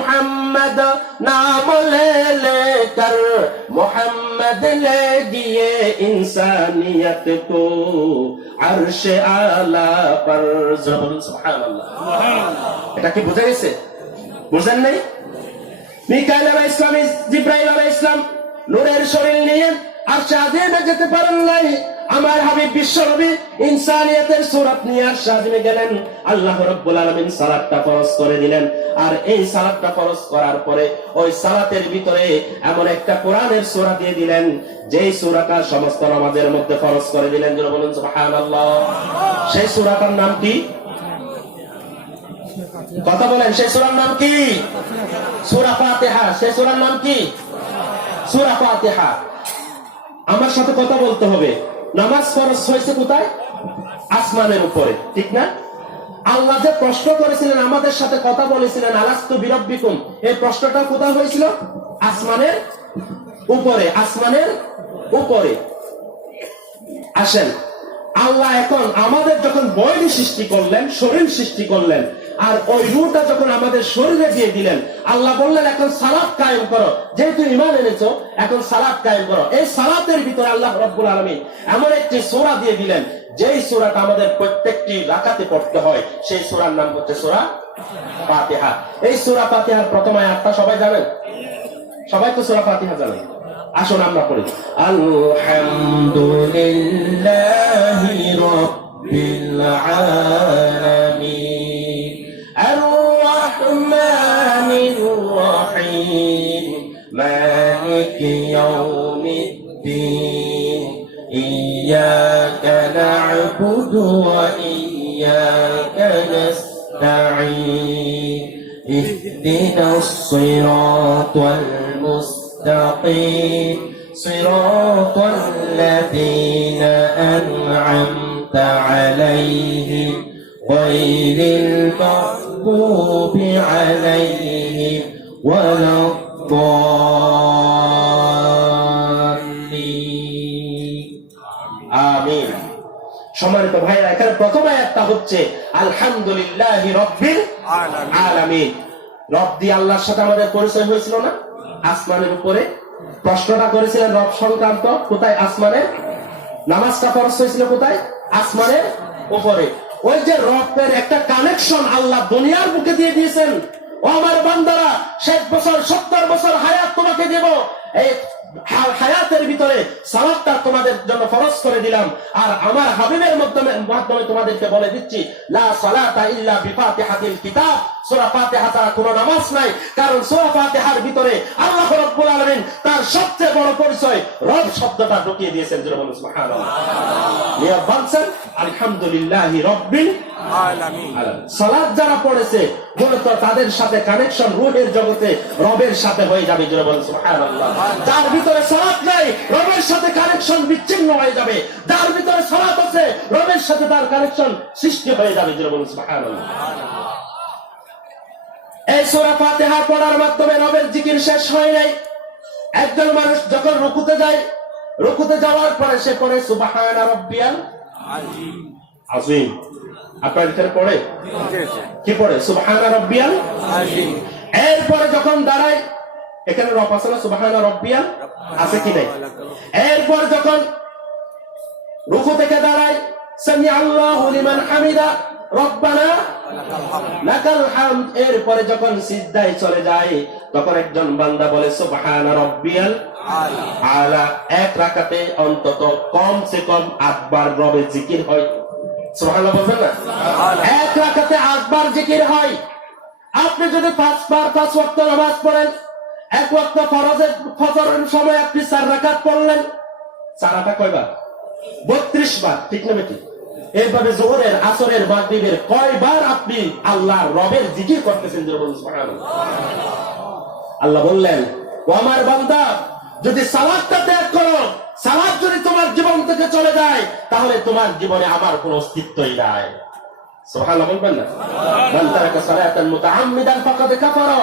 मोहम्मद नाम ले लेकर मोहम्मद ले दिए इंसानियत को अर्श आला पर। सुबहानाल्लाह। এটা কি বুঝা গেছে? বুঝেন নাই? মিকাইল আলাইহিস সালাম, জিবরাইল আলাইহিস সালাম নূরের শরীর নিয়ে আরশে আযিমে যেতে পারেন নাই। আমার হাবিব বিশ্বনবী ইনসানিয়তের সূরত নিয়ে আরশে আযিমে গেলেন। আল্লাহ রাব্বুল আলামিন সালাতটা ফরজ করে দিলেন। আর এই সালাতটা ফরজ করার পরে ওই সালাতের ভিতরে এমন একটা কোরআনের সূরা দিয়ে দিলেন, যেই সূরাটা সমস্ত নামাজের মধ্যে ফরজ করে দিলেন। যারা বলেন সুবহানাল্লাহ। সেই সূরাটার নাম কি? কথা বলেন, সেই সূরার নাম কি? সূরা ফাতিহা। সেই সূরার নাম কি? সূরা ফাতিহা। আমার সাথে কথা বলতে হবে। নামাজ ফরজ হয়েছে কোথায়? আসমানের উপরে, ঠিক না? আল্লাহ যে প্রশ্ন করেছিলেন, আমাদের সাথে কথা বলেছিলেন, আলাস্তু বিরাব্বিকুম, এই প্রশ্নটা কোথায় হয়েছিল? আসমানের উপরে। আসমানের উপরে। আসেন, আল্লাহ এখন আমাদের যখন বডি সৃষ্টি করলেন, শরীর সৃষ্টি করলেন, আর ওই রূহটা যখন আমাদের শরীরে দিয়ে দিলেন, আল্লাহ বললেন এখন সালাত কায়েম করো। যেহেতু ঈমান এনেছো, এখন সালাত কায়েম করো। এই সালাতের ভিতরে আল্লাহ রাব্বুল আলামিন এমন একটি সূরা দিয়ে দিলেন, যেই সূরাটা আমাদের প্রত্যেকটি রাকাতে পড়তে হয়। সেই সূরার নাম হচ্ছে সূরা ফাতিহা। এই সূরা ফাতিহার প্রথম আয়াতটা সবাই জানেন? সবাই তো সূরা ফাতিহা জানেন। আসুন আমরা পড়ি। আলহামদুলিল্লাহি রাব্বিল আলামিন আর-রাহমানির রহিম মালিকি ইয়াউমিদ্দিন ইয়্যাকা না'বুদু ওয়া ইয়্যাকা নাস্তাঈন ইহদিনাস সিরাতাল মুস্তাকিম সিরাতাল লাযীনা আন'আমতা আলাইহিম গায়রিল মাগদুবি আলাইহিম ওয়ালাদ-দাল্লিন। আমিন। সম্মানিত ভাইরা, এখানে প্রথম আয়াতটা হচ্ছে আলহামদুলিল্লাহি রাব্বিল আলামিন। রব দিয়ে আল্লাহর সাথে আমাদের পরিচয় হয়েছিল না? আসমানের উপরে। প্রশ্নটা করেছিলেন রব সংক্রান্ত, কোথায়? আসমানের। নামাজটা ফরজ হয়েছিল কোথায়? আসমানের উপরে। ওই যে রবের একটা কানেকশন আল্লাহ দুনিয়ার বুকে দিয়ে দিয়েছেন। ও আমার বান্দারা, 60 বছর 70 বছর হায়াত তোমাকে দেব, এই হায়াতের ভিতরে সালাতটা তোমাদের জন্য ফরজ করে দিলাম। আর আমার হাবিবের মাধ্যমে তোমাদেরকে বলে দিচ্ছি, লা সালাতা ইল্লা বিফাতিহাতিল কিতাব, সূরা ফাতিহা ছাড়া কোনো নামাজ নাই। কারণ সূরা ফাতিহার ভিতরে আল্লাহ রাব্বুল আলামিন তার সবচেয়ে বড় পরিচয় রব শব্দটা ঢুকিয়ে দিয়েছেন। যারা বলেন সুবহানাল্লাহ। ইয়া বলছেন আলহামদুলিল্লাহি রাব্বিল আলামিন। সালাত যারা পড়েছে মূলত তাদের সাথে কানেকশন রূহের জগতে রবের সাথে হয়ে যাবে। যারা বলেন সুবহানাল্লাহ। যার ভিতরে সালাত নাই, রবের সাথে কানেকশন বিচ্ছিন্ন হয়ে যাবে। যার ভিতরে সালাত আছে, রবের সাথে তার কানেকশন সৃষ্টি হয়ে যাবে। যারা বলেন সুবহানাল্লাহ। এই সূরা ফাতিহা পড়ার মাধ্যমে রবের জিকির শেষ হয় নাই। একজন মানুষ যখন রুকুতে যায়, রুকুতে যাওয়ার পরে সে পড়ে সুবহানা রাব্বিয়াল আযীম। আপনার ভিতরে পড়ে কি পড়ে? সুবহানা রাব্বিয়াল আযীম। এরপরে যখন দাঁড়ায়, এখানে রব আছে না? সুবহানা রাব্বিয়াল আছে কি নাই? এরপর যখন রুকু থেকে দাঁড়ায়, সামি আল্লাহু লিমান হামিদা রব্বানা লাকাল হামদ। এরপরে যখন সিজদায় চলে যায়, তখন একজন বান্দা বলে সুবহানা রাব্বিয়াল আলা। এক রাকাতে অন্তত কমসে কম 8 বার রবের জিকির হয়। সুবহানাল্লাহ বলবেন না? এক রাকাতে 8 বার জিকির হয়। আপনি যদি 5 বার 5 ওয়াক্ত নামাজ পড়েন, এক ওয়াক্ত ফজরের সময় আপনি 4 রাকাত পড়লেন, 4 রাকাত কয়বার? 32 বার, ঠিক না বেটি? এইভাবে যোহরের, আসরের, মাগরিবের কয়বার আপনি আল্লাহর রবের জিকির করতেছেন? সুবহানাল্লাহ। আল্লাহ বললেন, ও আমার বান্দা, যদি সালাতটা ত্যাগ করো, সালাত যদি তোমার জীবন থেকে চলে যায়, তাহলে তোমার জীবনে আমার কোনো অস্তিত্বই নাই। সুবহানাল্লাহ বলবেন না? মান তারাকা সালাতান মুতাআম্মিদান ফাকাদ কাফারা।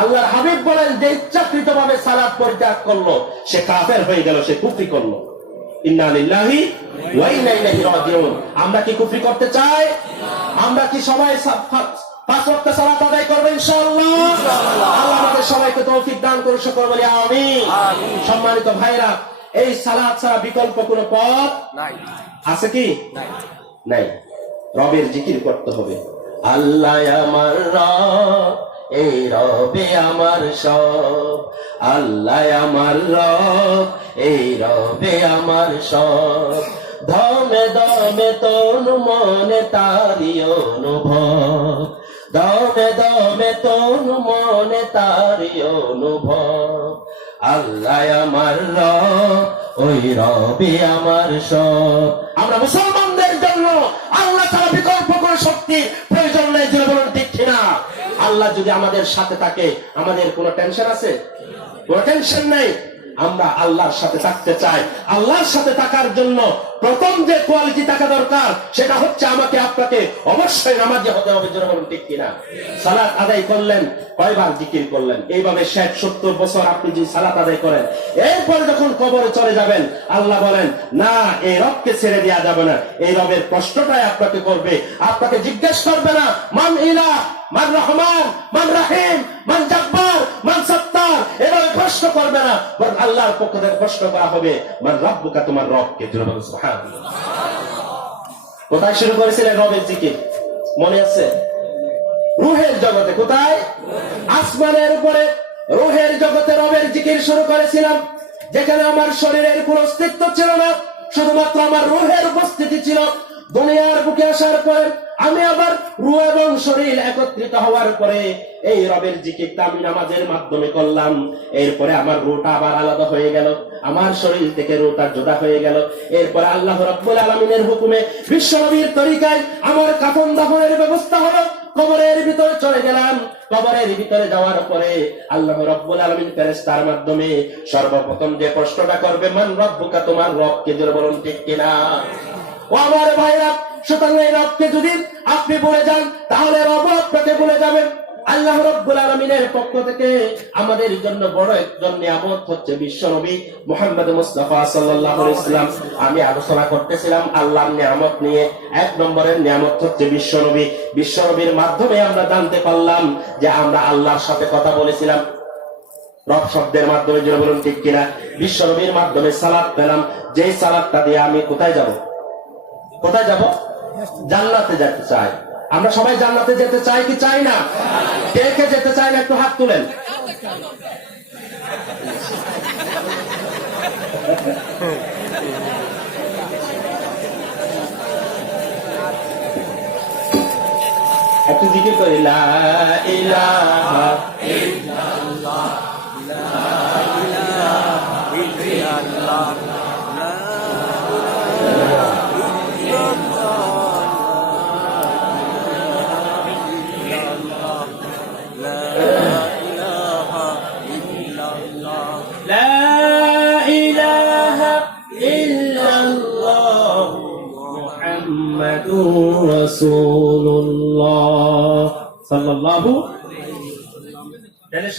আল্লাহর হাবিব বলেন, যে ইচ্ছাকৃতভাবে সালাত পরিত্যাগ করলো সে কাফের হয়ে গেল, সে কুফরি করলো। ইন্না লিল্লাহি ওয়া ইন্না ইলাইহি রাজিউন। আমরা কি কুফরি করতে চাই? আমরা কি সবাই 5 ওয়াক্ত সালাত আদায় করব ইনশাআল্লাহ? সবাইকে তৌফিক দান করুন, সকল বলি আমিন। সম্মানিত ভাইরা, এই সালাত ছাড়া বিকল্প কোনো পথ আছে কি? নাই। রবের জিকির করতে হবে। আল্লাহ আমার রব, এই রবে আমার সব। আল্লাহ আমার রব, এই রবে আমার সব। দমে দমে তনু মনে তারি অনুভব, দমে দমে তনু মনে তারি অনুভব। আল্লাহ আমার রব, ওই রবে আমার সব। আমরা মুসলমানদের জন্য আল্লাহ ছাড়া বিকল্প কোনো শক্তি প্রয়োজন নেই, যে বলুন ঠিক কিনা? আল্লাহ যদি আমাদের সাথে থাকে, আমাদের কোনো টেনশন আছে? কোনো টেনশন নেই। আমরা আল্লাহর সাথে থাকতে চাই। আল্লাহর সাথে থাকার জন্য প্রথম যে কোয়ালিটি থাকা দরকার, সেটা হচ্ছে আমাকে আপনাকে অবশ্যই নামাজি হতে হবে, যেন বলুন ঠিক কিনা? সালাত আদায় করলেন, কয়বার জিকির করলেন? এইভাবে 60-70 বছর আপনি যদি সালাত আদায় করেন, এরপরে যখন কবরে চলে যাবেন, আল্লাহ বলেন না, এই রবকে ছেড়ে দেওয়া যাবে না। এই রবের প্রশ্নটাই আপনাকে করবে। আপনাকে জিজ্ঞেস করবে না মান ইলাহ, মান রহমান, মান রাহিম, মান জাব্বার, মান সত্তার, এভাবে প্রশ্ন করবে না, বরং আল্লাহর পক্ষ থেকে প্রশ্ন করা হবে মান রাব্বুকা, তোমার রবকে। সুবহানাল্লাহ। কোথায় শুরু করেছিলেন রবের জিকির? মনে আছে? রূহের জগতে। কোথায়? আসমানের উপরে রূহের জগতে রবের জিকির শুরু করেছিলাম, যেখানে আমার শরীরের কোন অস্তিত্ব ছিল না, শুধুমাত্র আমার রূহের উপস্থিতি ছিল। দুনিয়ার বুকে আসার পরে আমি আবার রূহ এবং শরীর একত্রিত হওয়ার পরে এই রবের জিকিরটা আমি নামাজের মাধ্যমে করলাম। এরপরে আমার রূহটা আবার আলাদা হয়ে গেল, আমার শরীর থেকে রূহটা জোড়া হয়ে গেল। এরপরে আল্লাহ রাব্বুল আলামিনের হুকুমে, বিশ্বনবীর তরিকায় আমার কাফন দাফনের ব্যবস্থা হলো। কবরের ভিতরে চলে গেলাম। কবরের ভিতরে যাওয়ার পরে আল্লাহ রাব্বুল আলামিন ফেরেশতার মাধ্যমে সর্বপ্রথম যে প্রশ্নটা করবে, মান রাব্বুকা, তোমার রবকে, যেন বলুন ঠিক কিনা? ও আমার ভাইরা, সুতরাং এই রবকে যদি আপনি ভুলে যান, তাহলে রব আপনাকে ভুলে যাবেন। আল্লাহ রাব্বুল আলামিনের পক্ষ থেকে আমাদের জন্য বড় একজন নিয়ামত হচ্ছে বিশ্বনবী মুহাম্মদ মুস্তাফা সাল্লাল্লাহু আলাইহি ওয়াসাল্লাম। আমি আলোচনা করতেছিলাম আল্লাহর নিয়ামত নিয়ে। 1 নম্বরের নিয়ামত হচ্ছে বিশ্বনবী। বিশ্বনবীর মাধ্যমে আমরা জানতে পারলাম যে আমরা আল্লাহর সাথে কথা বলেছিলাম রব শব্দের মাধ্যমে, যেন বলুন ঠিক কিনা? বিশ্বনবীর মাধ্যমে সালাত পেলাম, যেই সালাতটা দিয়ে আমি কোথায় যাব? কোথায় যাব? জান্নাতে যেতে চাই। আমরা সবাই জান্নাতে যেতে চাই কি চাই না? কে কে যেতে চাই না একটু হাত তুলেন। একটু জিকির করি, লা ইলাহা ইল্লাল্লাহ, লা ইলাহা ইল্লাল্লাহ।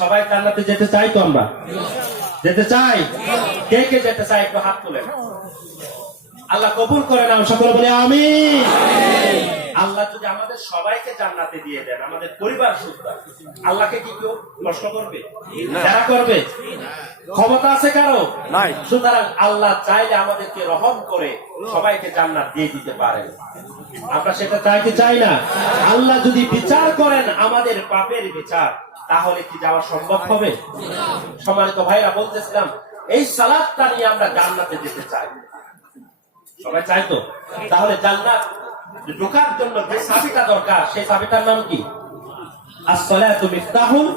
সবাই জান্নাতে যেতে চাই তো? আমরা যেতে চাই। কে কে যেতে চাই একটু হাত তুলেন। আল্লাহ কবুল করে নাও, সকলে বলে আমিন। আল্লাহ যদি আমাদের সবাইকে জান্নাতে দিয়ে দেন, আমাদের পরিবার সুদ্ধ, আল্লাহকে কি কেউ প্রশ্ন করবে? যারা করবে ক্ষমতা আছে কারো? নাই। সুতরাং আল্লাহ চাইলে আমাদেরকে রহম করে সবাইকে জান্নাত দিয়ে দিতে পারেন। আমরা সেটা চাই কি চাই না? আল্লাহ যদি বিচার করেন আমাদের পাপের বিচার, তাহলে কি যাওয়া সম্ভব হবে? সম্মানিত ভাইরা, বলতেছিলাম এই সালাতটা নিয়ে আমরা জান্নাতে যেতে চাই। সবাই চাই তো? তাহলে জান্নাত ঢোকার জন্য যে চাবিটা দরকার, সেই চাবিটার নাম কি? আস-সালাতু মিফতাহুল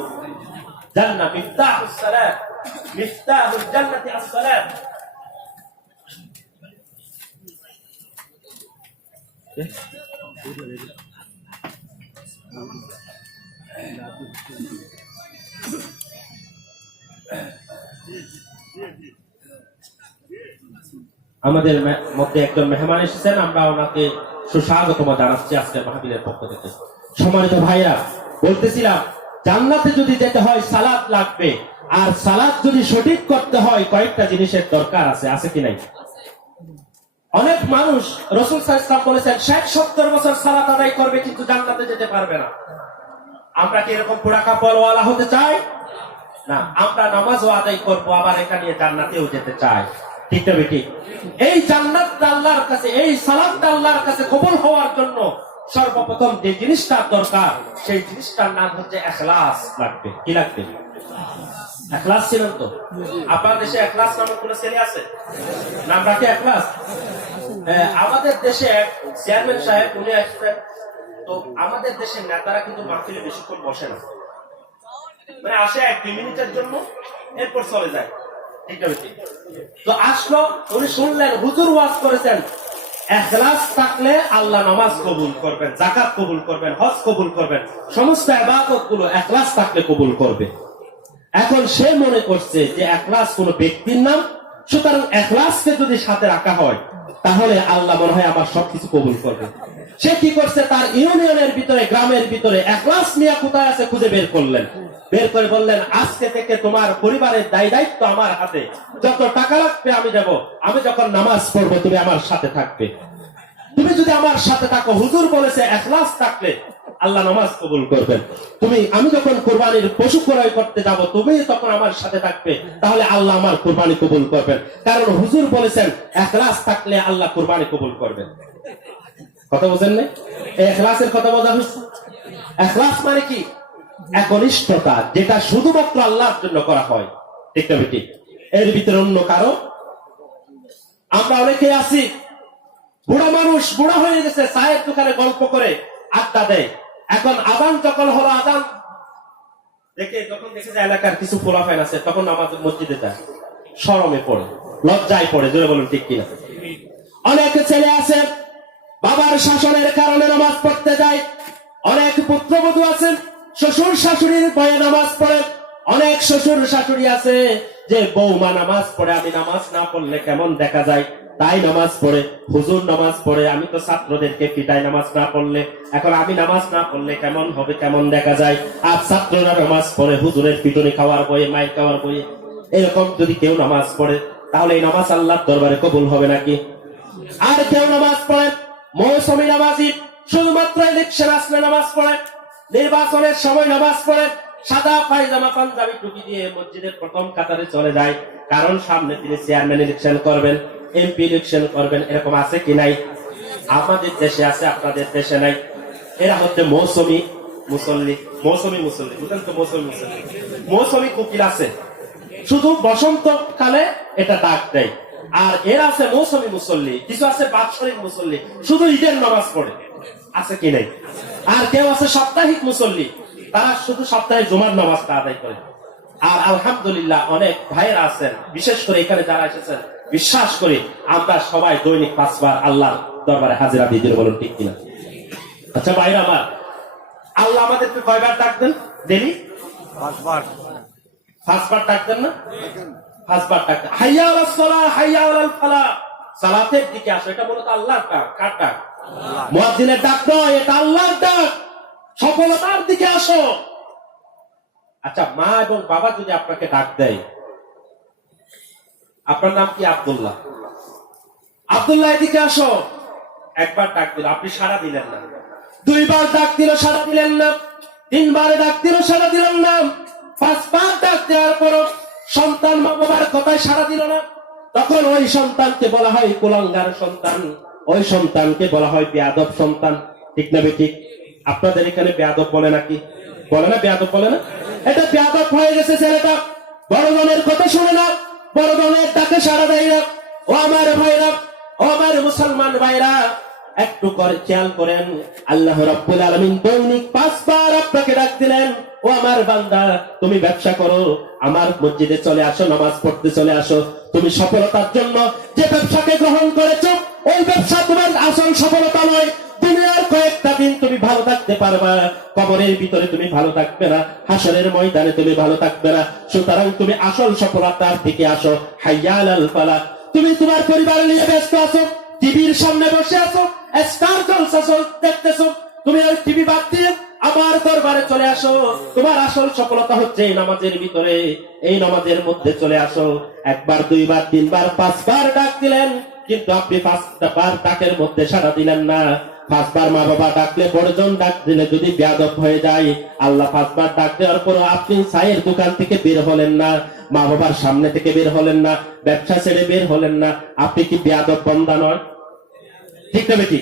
জান্নাহ, মিফতাহুস সালাত, মিফতাহুল জান্নাতি আস-সালাত। আমাদের মধ্যে একজন মেহমান এসেছেন, আমরা ওনাকে সুস্বাগতম জানাচ্ছি আজকের মাহফিলের পক্ষ থেকে। সম্মানিত ভাইরা, বলতেছিলাম জান্নাতে যদি যেতে হয় সালাত লাগবে, আর সালাত যদি সঠিক করতে হয় কয়েকটা জিনিসের দরকার আছে। আছে কি নাই? অনেক মানুষ, রাসূল সাল্লাল্লাহু আলাইহি ওয়াসাল্লাম বলেছেন 60-70 বছর সালাত আদায় করবে কিন্তু জান্নাতে যেতে পারবে না। আমরা কি এরকম পোড়া কাপড়ওয়ালা হতে চাই? না, আমরা নামাজও আদায় করবো, আবার এখানে জান্নাতেও যেতে চাই। ঠিক না বেটি? এই জান্নাতটা আল্লাহর কাছে, এই সালাতটা আল্লাহর কাছে কবুল হওয়ার জন্য সর্বপ্রথম যে জিনিসটা দরকার, সেই জিনিসটার নাম হচ্ছে ইখলাস লাগবে। কি লাগবে? ইখলাস ছিলেন তো? আপনার দেশে ইখলাস নামক কোন ছেলে আছে? নাম রাখে ইখলাস? আমাদের দেশে চেয়ারম্যান সাহেব উনি আসছেন, তো আমাদের দেশের নেতারা কিন্তু মাহফিলে বেশিক্ষণ বসে না, মানে আসে 1-2 মিনিটের জন্য, এরপর চলে যায়। ঠিক আছে? তো আসলো, উনি শুনলেন হুজুর ওয়াজ করেছেন ইখলাস থাকলে আল্লাহ নামাজ কবুল করবেন, যাকাত কবুল করবেন, হজ কবুল করবেন, সমস্ত ইবাদত গুলো ইখলাস থাকলে কবুল করবে। এখন সে মনে করছে যে ইখলাস কোন ব্যক্তির নাম, সুতরাং ইখলাসকে যদি সাথে রাখা হয় তাহলে আল্লাহ মনে হয় আমার সবকিছু কবুল করবে। সে কি করছে, তার ইউনিয়নের ভিতরে, গ্রামের ভিতরে ইখলাস মিয়া কোথায় আছে খুঁজে বের করলেন। বের করে বললেন, আজকে থেকে তোমার পরিবারের দায়িত্ব আমার হাতে, যত টাকা লাগবে আমি দেব, আমি যখন নামাজ পড়বো তুমি আমার সাথে থাকবে। তুমি যদি আমার সাথে থাকো, হুজুর বলেছে ইখলাস থাকলে আল্লাহ নামাজ কবুল করবেন। আমি যখন কুরবানির পশু ক্রয় করতে যাব, তুমি তখন আমার সাথে থাকবে, তাহলে আল্লাহ আমার কুরবানি কবুল করবেন, কারণ হুজুর বলেছেন ইখলাস থাকলে আল্লাহ কুরবানি কবুল করবেন। কথা বুঝেন না? ইখলাসের কথা বোঝা হচ্ছে। ইখলাস মানে কি? একনিষ্ঠতা, যেটা শুধুমাত্র আল্লাহর জন্য করা হয়। ঠিক না বেটি? এর ভিতরে অন্য কারো। আমরা অনেকে আছি, বুড়া মানুষ, বুড়া হয়ে গেছে, চায়ের দোকানে গল্প করে আড্ডা দেয়। এখন আযান যখন হলো, আযান দেখে যখন দেখে যে এলাকার কিছু পোলাপান আছে, তখন আমাদের মসজিদে যায়, শরমে পড়ে, লজ্জায় পড়ে। জোরে বলুন ঠিক কিনা? অনেক ছেলে আছে বাবার শাসনের কারণে নামাজ পড়তে যায়, অনেক পুত্রবধূ আছেন শ্বশুর শাশুড়ির ভয়ে নামাজ পড়ে, অনেক শ্বশুর শাশুড়ি আছে যে বৌমা নামাজ পড়ে, আমি নামাজ না পড়লে কেমন দেখা যায়, তাই নামাজ পড়ে। হুজুর নামাজ পড়ে, আমি তো ছাত্রদেরকে পিটাই নামাজ না পড়লে, এখন আমি নামাজ না পড়লে কেমন হবে, কেমন দেখা যায়। আর ছাত্ররা নামাজ পড়ে হুজুরের পিটুনি খাওয়ার বয়ে, মায়ের খাওয়ার বয়ে। এরকম যদি কেউ নামাজ পড়ে, তাহলে এই নামাজ আল্লাহর দরবারে কবুল হবে নাকি? আর কেউ নামাজ পড়ে মৌসুমী নামাজি, শুধুমাত্র ইলেকশন আসলে নামাজ পড়ে, নির্বাচনের সময় নামাজ পড়ে, সাদা পায়জামা পাঞ্জাবি টুপি দিয়ে মসজিদের প্রথম কাতারে চলে যায়, কারণ সামনে তিনি চেয়ারম্যান ইলেকশন করবেন, এমপি ইলেকশন করবেন। এরকম আছে কি নাই? আমাদের দেশে আছে, আপনাদের দেশে নাই। এরা হচ্ছে মৌসুমী মুসল্লি। মৌসুমী মুসল্লি বুঝলেন তো? মৌসুমী মুসল্লি, মৌসুমী কোকিল আছে, শুধু বসন্ত কালে এটা ডাক দেয়। আর এরা আছে মৌসুমী মুসল্লি, কিছু আছে বাৎসরিক মুসল্লি, শুধু ঈদের নামাজ পড়ে। আছে কি নাই? আর কেউ আছে সাপ্তাহিক মুসল্লি, তারা শুধু সপ্তাহে জুমার নামাজটা আদায় করে। আর আলহামদুলিল্লাহ অনেক ভাইয়েরা আছেন, বিশেষ করে এখানে যারা এসেছেন, বিশ্বাস করি আমরা সবাই দৈনিক 5 বার আল্লাহর দরবারে হাজিরা দিয়ে দিল। বলুন ঠিক কিনা? আচ্ছা ভাইরা আমার, আল্লাহ আমাদেরকে কয়বার ডাকবেন? ডেলি 5 বার। 5 বার ডাকবেন না? 5 বার ডাকবেন। হাইয়া আলাস সালাহ, হাইয়া আলাল ফালাহ, সালাতের দিকে আসো। এটা মূলত আল্লাহর ডাক। কার ডাক? মুয়াজ্জিনের ডাক নয়, এটা আল্লাহর ডাক। সফলতার দিকে আসো। আচ্ছা, মা এবং বাবা যদি আপনাকে ডাক দেয়, আপনার নাম কি? আব্দুল্লাহ। আব্দুল্লাহ এদিকে আসো। একবার ডাক দিল, আপনি সাড়া দিলেন না। 2 বার ডাক দিল, সাড়া দিলেন না। 3 বারে ডাক দিল, সাড়া দিলেন না। 5 বার ডাক দেওয়ার পর সন্তান মা বাবার কথায় সাড়া দিল না, তখন ওই সন্তানকে বলা হয় কুলাঙ্গার সন্তান, ওই সন্তানকে বলা হয় বেয়াদব সন্তান। ঠিক না ঠিক? আপনাদের এখানে বেয়াদব বলে নাকি? বলে না? বেয়াদব বলে না? এটা বেয়াদব হয়ে গেছে ছেলেটা। বড়জনের কথা শুনে না, বড়জনের ডাকে সাড়া দেয় না। ও আমার ভাইরা, ও আমার মুসলমান ভাইরা, একটু করে খেয়াল করেন, আল্লাহ রাব্বুল আলামিন দৈনিক 5 বার আপনাকে ডাক দিলেন, ও আমার বান্দা, তুমি ব্যবসা করো, আমার মসজিদে চলে আসো, নামাজ পড়তে চলে আসো। তুমি সফলতার জন্য যে ব্যবসাকে গ্রহণ করেছো, ওই ব্যবসা তোমার আসল সফলতা নয়। দুনিয়ার কয়েকটা দিন তুমি ভালো থাকতে পারবা, কবরের ভিতরে তুমি ভালো থাকবে না, হাসরের ময়দানে তুমি ভালো থাকবে না। সুতরাং তুমি আসল সফলতার দিকে আসো। হাইয়া আলাল ফালাহ। তুমি তোমার পরিবার নিয়ে ব্যস্ত আছো, টিভির সামনে বসে আছো, স্টার জলসা দেখতেছো, তুমি ওই টিভি বাদ দিয়ে আমার দরবারে চলে আসো। তোমার আসল সফলতা হচ্ছে এই নামাজের ভিতরে, এই নামাজের মধ্যে চলে আসো। 1 বার 2 বার 3 বার 5 বার ডাক দিলেন, কিন্তু আপনি 5 বার ডাকের মধ্যে সাড়া দিলেন না। পাঁচবার মা বাবা ডাকলে, বড়জন ডাক দিলে যদি বেয়াদব হয়ে যায়, আল্লাহ পাঁচবার ডাক দেওয়ার পর আপনি চায়ের দোকান থেকে বের হলেন না, মা বাবার সামনে থেকে বের হলেন না, ব্যবসা ছেড়ে বের হলেন না, আপনি কি বেয়াদব বান্দা নয়? ঠিক না বেটি?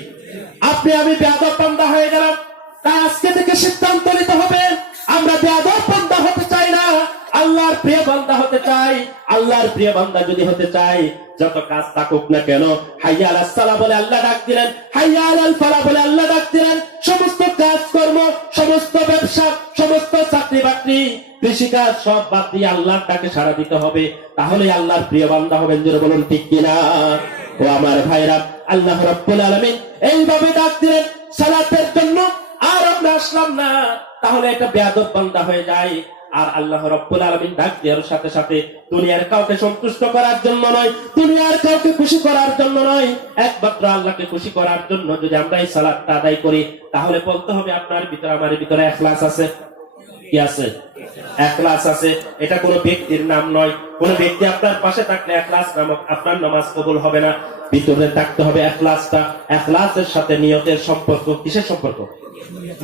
আপনি আমি বেয়াদব বান্দা হয়ে গেলাম। তাই আজকে থেকে সিদ্ধান্ত নিতে হবে, আমরা বেয়াদব বান্দা হতে চাই না, আল্লাহর প্রিয় বান্দা হতে চাই। আল্লাহর প্রিয় বান্দা যদি হতে চাই, যত কাজ থাকুক না কেন, হাইয়া আলাস সালাহ বলে আল্লাহ ডাক দিলেন, হাইয়া আলাল ফালাহ বলে আল্লাহ ডাক দিলেন। সমস্ত কাজ কর্ম, সমস্ত ব্যবসা, সমস্ত চাকরি বাকরি, কৃষিকাজ সব বাদ দিয়ে আল্লাহর ডাকে সাড়া দিতে হবে। তাহলে আল্লাহর প্রিয় বান্দা হবেন। জোরে বলুন ঠিক কিনা? ও আমার ভাইরা, আল্লাহ রাব্বুল আলামিন এইভাবে ডাক দিলেন সালাতের জন্য, আর আমরা আসলাম না, তাহলে এটা বেয়াদব বান্দা হয়ে যায়। আর আল্লাহ রাব্বুল আলামিন ডাক দেওয়ার সাথে সাথে দুনিয়ার কাউকে সন্তুষ্ট করার জন্য নয়, দুনিয়ার কাউকে খুশি করার জন্য নয়, একমাত্র আল্লাহকে খুশি করার জন্য যদি আমরা এই সালাতটা আদায় করি, তাহলে বলতে হবে আপনার ভিতরে আমার ভিতরে ইখলাস আছে। কি আছে? ইখলাস আছে। এটা কোনো ব্যক্তির নাম নয়। কোন ব্যক্তি আপনার পাশে থাকলে ইখলাস নামক আপনার নামাজ কবুল হবে না। ভিতরে থাকতে হবে ইখলাসটা। ইখলাসের সাথে নিয়তের সম্পর্ক। কিসের সম্পর্ক?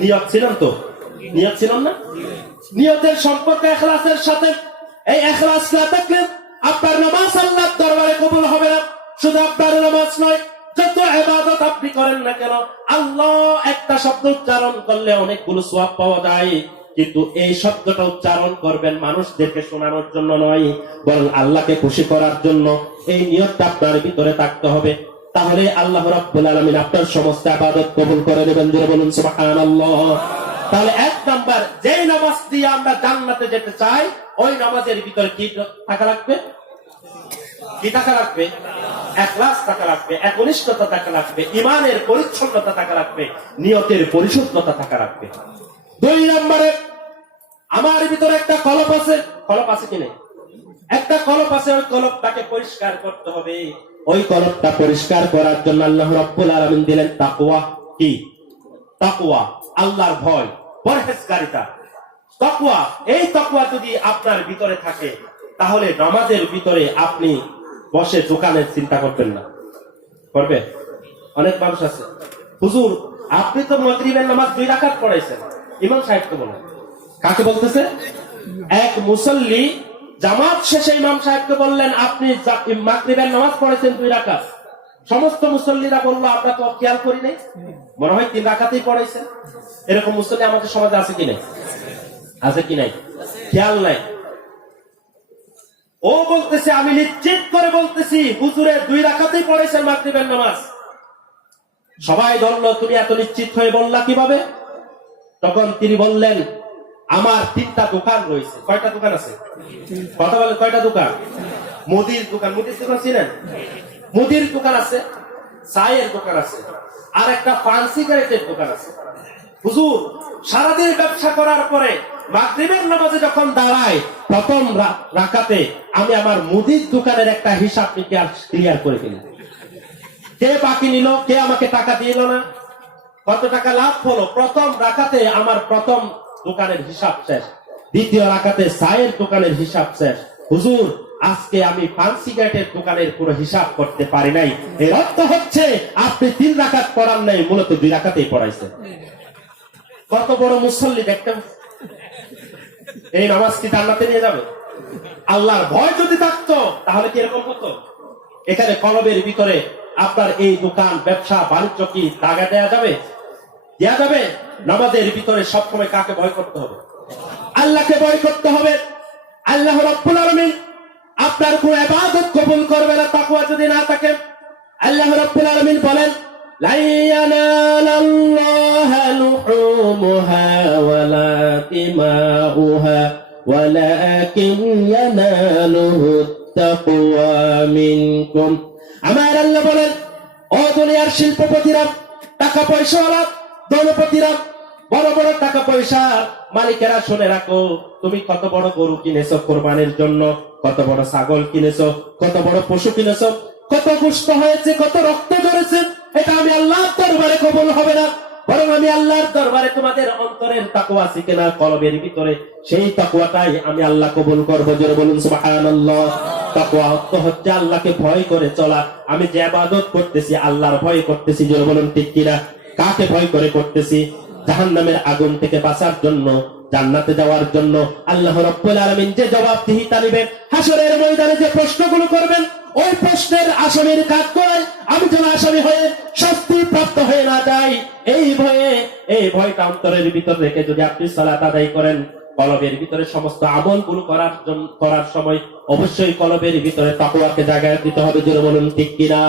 নিয়ত ছিলেন তো? নিয়ত ছিলেন না? নিয়তের সম্পর্ক ইখলাসের সাথে। এই ইখলাস না থাকলে আপনার নামাজ আল্লাহর দরবারে কবুল হবে না। শুধু আপনার নামাজ নয়, যত ইবাদত আপনি করেন না কেন, আল্লাহ একটা শব্দ উচ্চারণ করলে অনেকগুলো সওয়াব পাওয়া যায়, কিন্তু এই শব্দটা উচ্চারণ করবেন মানুষদেরকে শোনানোর জন্য নয়, বরং আল্লাহকে খুশি করার জন্য। এই নিয়তটা আপনার ভিতরে থাকতে হবে। তাহলে আল্লাহ রাব্বুল আলামিন আপনার সমস্ত ইবাদত কবুল করে নেবেন। জোরে বলুন সুবহানাল্লাহ। তাহলে এক নাম্বার, যেই নামাজ দিয়ে আমরা জান্নাতে যেতে চাই, ওই নামাজের ভিতরে কি থাকা লাগবে? কি থাকা লাগবে? ইখলাস থাকা লাগবে, একনিষ্ঠতা থাকা লাগবে, ঈমানের পরিচ্ছন্নতা থাকা লাগবে, নিয়তের পরিশুদ্ধতা থাকা লাগবে। দুই নম্বরে, আমার ভিতরে একটা কলব আছে। কলব আছে কিনা? একটা কলব আছে। ওই কলবটাকে পরিষ্কার করতে হবে। ওই কলবটা পরিষ্কার করার জন্য আল্লাহ রাব্বুল আলামিন দিলেন তাকওয়া। কি? তাকওয়া, আল্লাহর ভয়, পরহেজগারিতা, তাকওয়া। এই তাকওয়া যদি আপনার ভিতরে থাকে, তাহলে নামাজের ভিতরে আপনি বসে দোকানের চিন্তা করবেন না। করবে? অনেক মানুষ আছে, হুজুর আপনি তো মাগরিবের নামাজ 2 রাকাত পড়াইছেন, ইমাম সাহেবকে বলেন। কাকে বলতেছে? এক মুসল্লি জামাত শেষে ইমাম সাহেবকে বললেন, আপনি মাগরিবের নামাজ পড়েছেন 2 রাকাত। সমস্ত মুসল্লিরা বললো, আমরা তো খেয়াল করি নাই, মনে হয় 3 রাকাতই পড়াইছেন। এরকম মুসল্লি আমাদের সমাজে আছে কি নাই? আছে কি নাই? খেয়াল নাই। ও বলতেছে, আমি নিশ্চিত করে বলতেছি হুজুরে 2 রাকাতই পড়েছেন মাগরিবের নামাজ। সবাই ধরলো, তুমি এত নিশ্চিত হয়ে বললা কিভাবে? তখন তিনি বললেন, আমার 3টা দোকান রয়েছে। কয়টা দোকান আছে? কথা বলেন, কয়টা দোকান? মুদির দোকান। মুদির দোকান ছিলেন? মুদির দোকান আছে, চায়ের দোকান আছে, আর একটা পান সিগারেটের দোকান আছে। হুজুর সারাদিন ব্যবসা করার পরে মাগরিবের নামাজে যখন দাঁড়ায়, প্রথম রাকাতে আমি আমার মুদির দোকানের একটা হিসাব ক্লিয়ার করে ফেলি। কে বাকি নিল, কে আমাকে টাকা দিল না, কত টাকা লাভ হলো। প্রথম রাকাতে আমার প্রথম দোকানের হিসাব শেষ, দ্বিতীয় রাকাতে চায়ের দোকানের হিসাব শেষ। হুজুর আজকে আমি পান সিগারেটের দোকানের পুরো হিসাব করতে পারি নাই। এর অর্থ হচ্ছে আপনি 3 রাকাত পড়ান নাই, মূলত 2 রাকাতেই পড়াইছেন। কত বড় মুসল্লি দেখতেন। এই নামাজ কি জান্নাতে নিয়ে যাবে? আল্লাহর ভয় যদি থাকতো তাহলে কি এরকম হতো? এখানে কলবের ভিতরে আপনার এই দোকান ব্যবসা বাণিজ্য কি দাগা দেয়া যাবে? দেয়া যাবে? নামাজের ভিতরে সবসময় কাকে ভয় করতে হবে? আল্লাহকে ভয় করতে হবে। আল্লাহ রাব্বুল আলামিন আপনার কোন ইবাদত কবুল করবে না তাকওয়া যদি না থাকে। আল্লাহ রাব্বুল আলামিন বলেন, লা ইয়ানালাল্লাহা লুহুমুহা ওয়ালা দিমাউহা ওয়ালাকিন ইয়ানালুহু তাকওয়া মিনকুম। আমার আল্লাহ বলেন, ও দুনিয়ার শিল্পপতিরা, টাকা পয়সাওয়ালা, দৌলতপতিরা, বড় বড় টাকা পয়সার মালিকেরা, শুনে রাখো, তুমি কত বড় গরু কিনেছো কোরবানির জন্য, কত বড় ছাগল কিনেছো, কত বড় পশু কিনেছো, কত গোশত হয়েছে, কত রক্ত ঝরেছে, এটা আমি আল্লাহর দরবারে কবুল হবে না। বরং আমি আল্লাহর দরবারে তোমাদের অন্তরের তাকওয়া আছে কিনা, কলবের ভিতরে, সেই তাকওয়াটাই আমি আল্লাহ কবুল করব। জোরে বলুন সুবহানাল্লাহ। তাকওয়া হচ্ছে আল্লাহকে ভয় করে চলা। আমি যে ইবাদত করতেছি আল্লাহর ভয় করতেছি। জোরে বলুন ঠিক কিনা? কাকে ভয় করে করতেছি? জাহান্নামের আগুন থেকে বাঁচার জন্য, জান্নাতে যাওয়ার জন্য। আল্লাহ রাব্বুল আলামিন যে জবাবদিহিতা নেবেন, হাসরের ময়দানে যে প্রশ্নগুলো করবেন, ওই প্রশ্নের আসামির কাজ করে আমি যেন আসামি হয়ে শাস্তি প্রাপ্ত হয়ে না যাই, এই ভয়টা অন্তরের ভিতর রেখে যদি আপনি সালাত আদায় করেন, কলবের ভিতরে সমস্ত আমলগুলো করার সময় অবশ্যই কলবের ভিতরে তাকওয়াকে জায়গা দিতে হবে। জোরে বলুন ঠিক কিনা?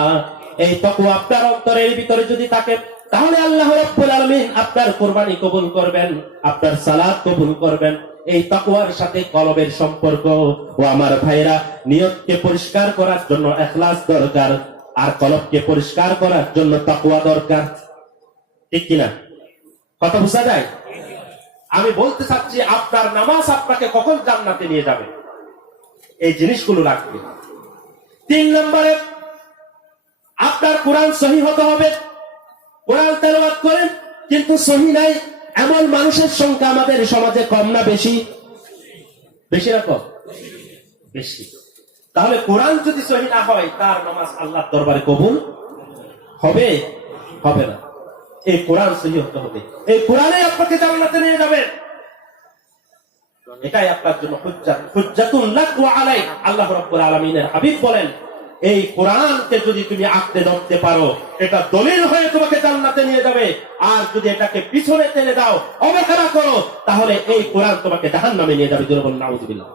এই তাকওয়া আপনার অন্তরের ভিতরে যদি থাকে, তাহলে আল্লাহ রাব্বুল আলামিন আপনার কুরবানি কবুল করবেন, আপনার সালাত কবুল করবেন। এই তাকওয়ার সাথে কলবের সম্পর্ক। ও আমার ভাইরা, নিয়তকে পরিষ্কার করার জন্য ইখলাস দরকার, আর কলবকে পরিষ্কার করার জন্য তাকওয়া দরকার। ঠিক কিনা? কথা বোঝা যায়? আমি বলতে চাচ্ছি, আপনার নামাজ আপনাকে কখন জান্নাতে নিয়ে যাবে, এই জিনিসগুলো রাখবে। 3 নম্বরে, আপনার কোরআন সহিহ হতে হবে। কোরআন তেলাওয়াত করেন কিন্তু সহিহ নাই, এমন মানুষের সংখ্যা আমাদের সমাজে কম না বেশি? বেশি না কম? বেশি। তাহলে কোরআন যদি সহিহ না হয়, তার নামাজ আল্লাহর দরবারে কবুল হবে? হবে না। এই কোরআন সহিহ হতে হবে, এই কোরআনে আপনাকে জান্নাতে নিয়ে যাবে। এটাই আপনার জন্য হুজ্জাতুন লাক ওয়া আলাইক। আল্লাহ রাব্বুল আলামিনের হাবিব বলেন, এই কোরআনকে যদি তুমি আঁকড়ে ধরতে পারো, এটা দলিল হয়ে তোমাকে জান্নাতে নিয়ে যাবে। আর যদি এটাকে পিছনে টেনে দাও, অবহেলা করো, তাহলে এই কোরআন তোমাকে জাহান্নামে নিয়ে যাবে। জোরে বলুন নাউযুবিল্লাহ।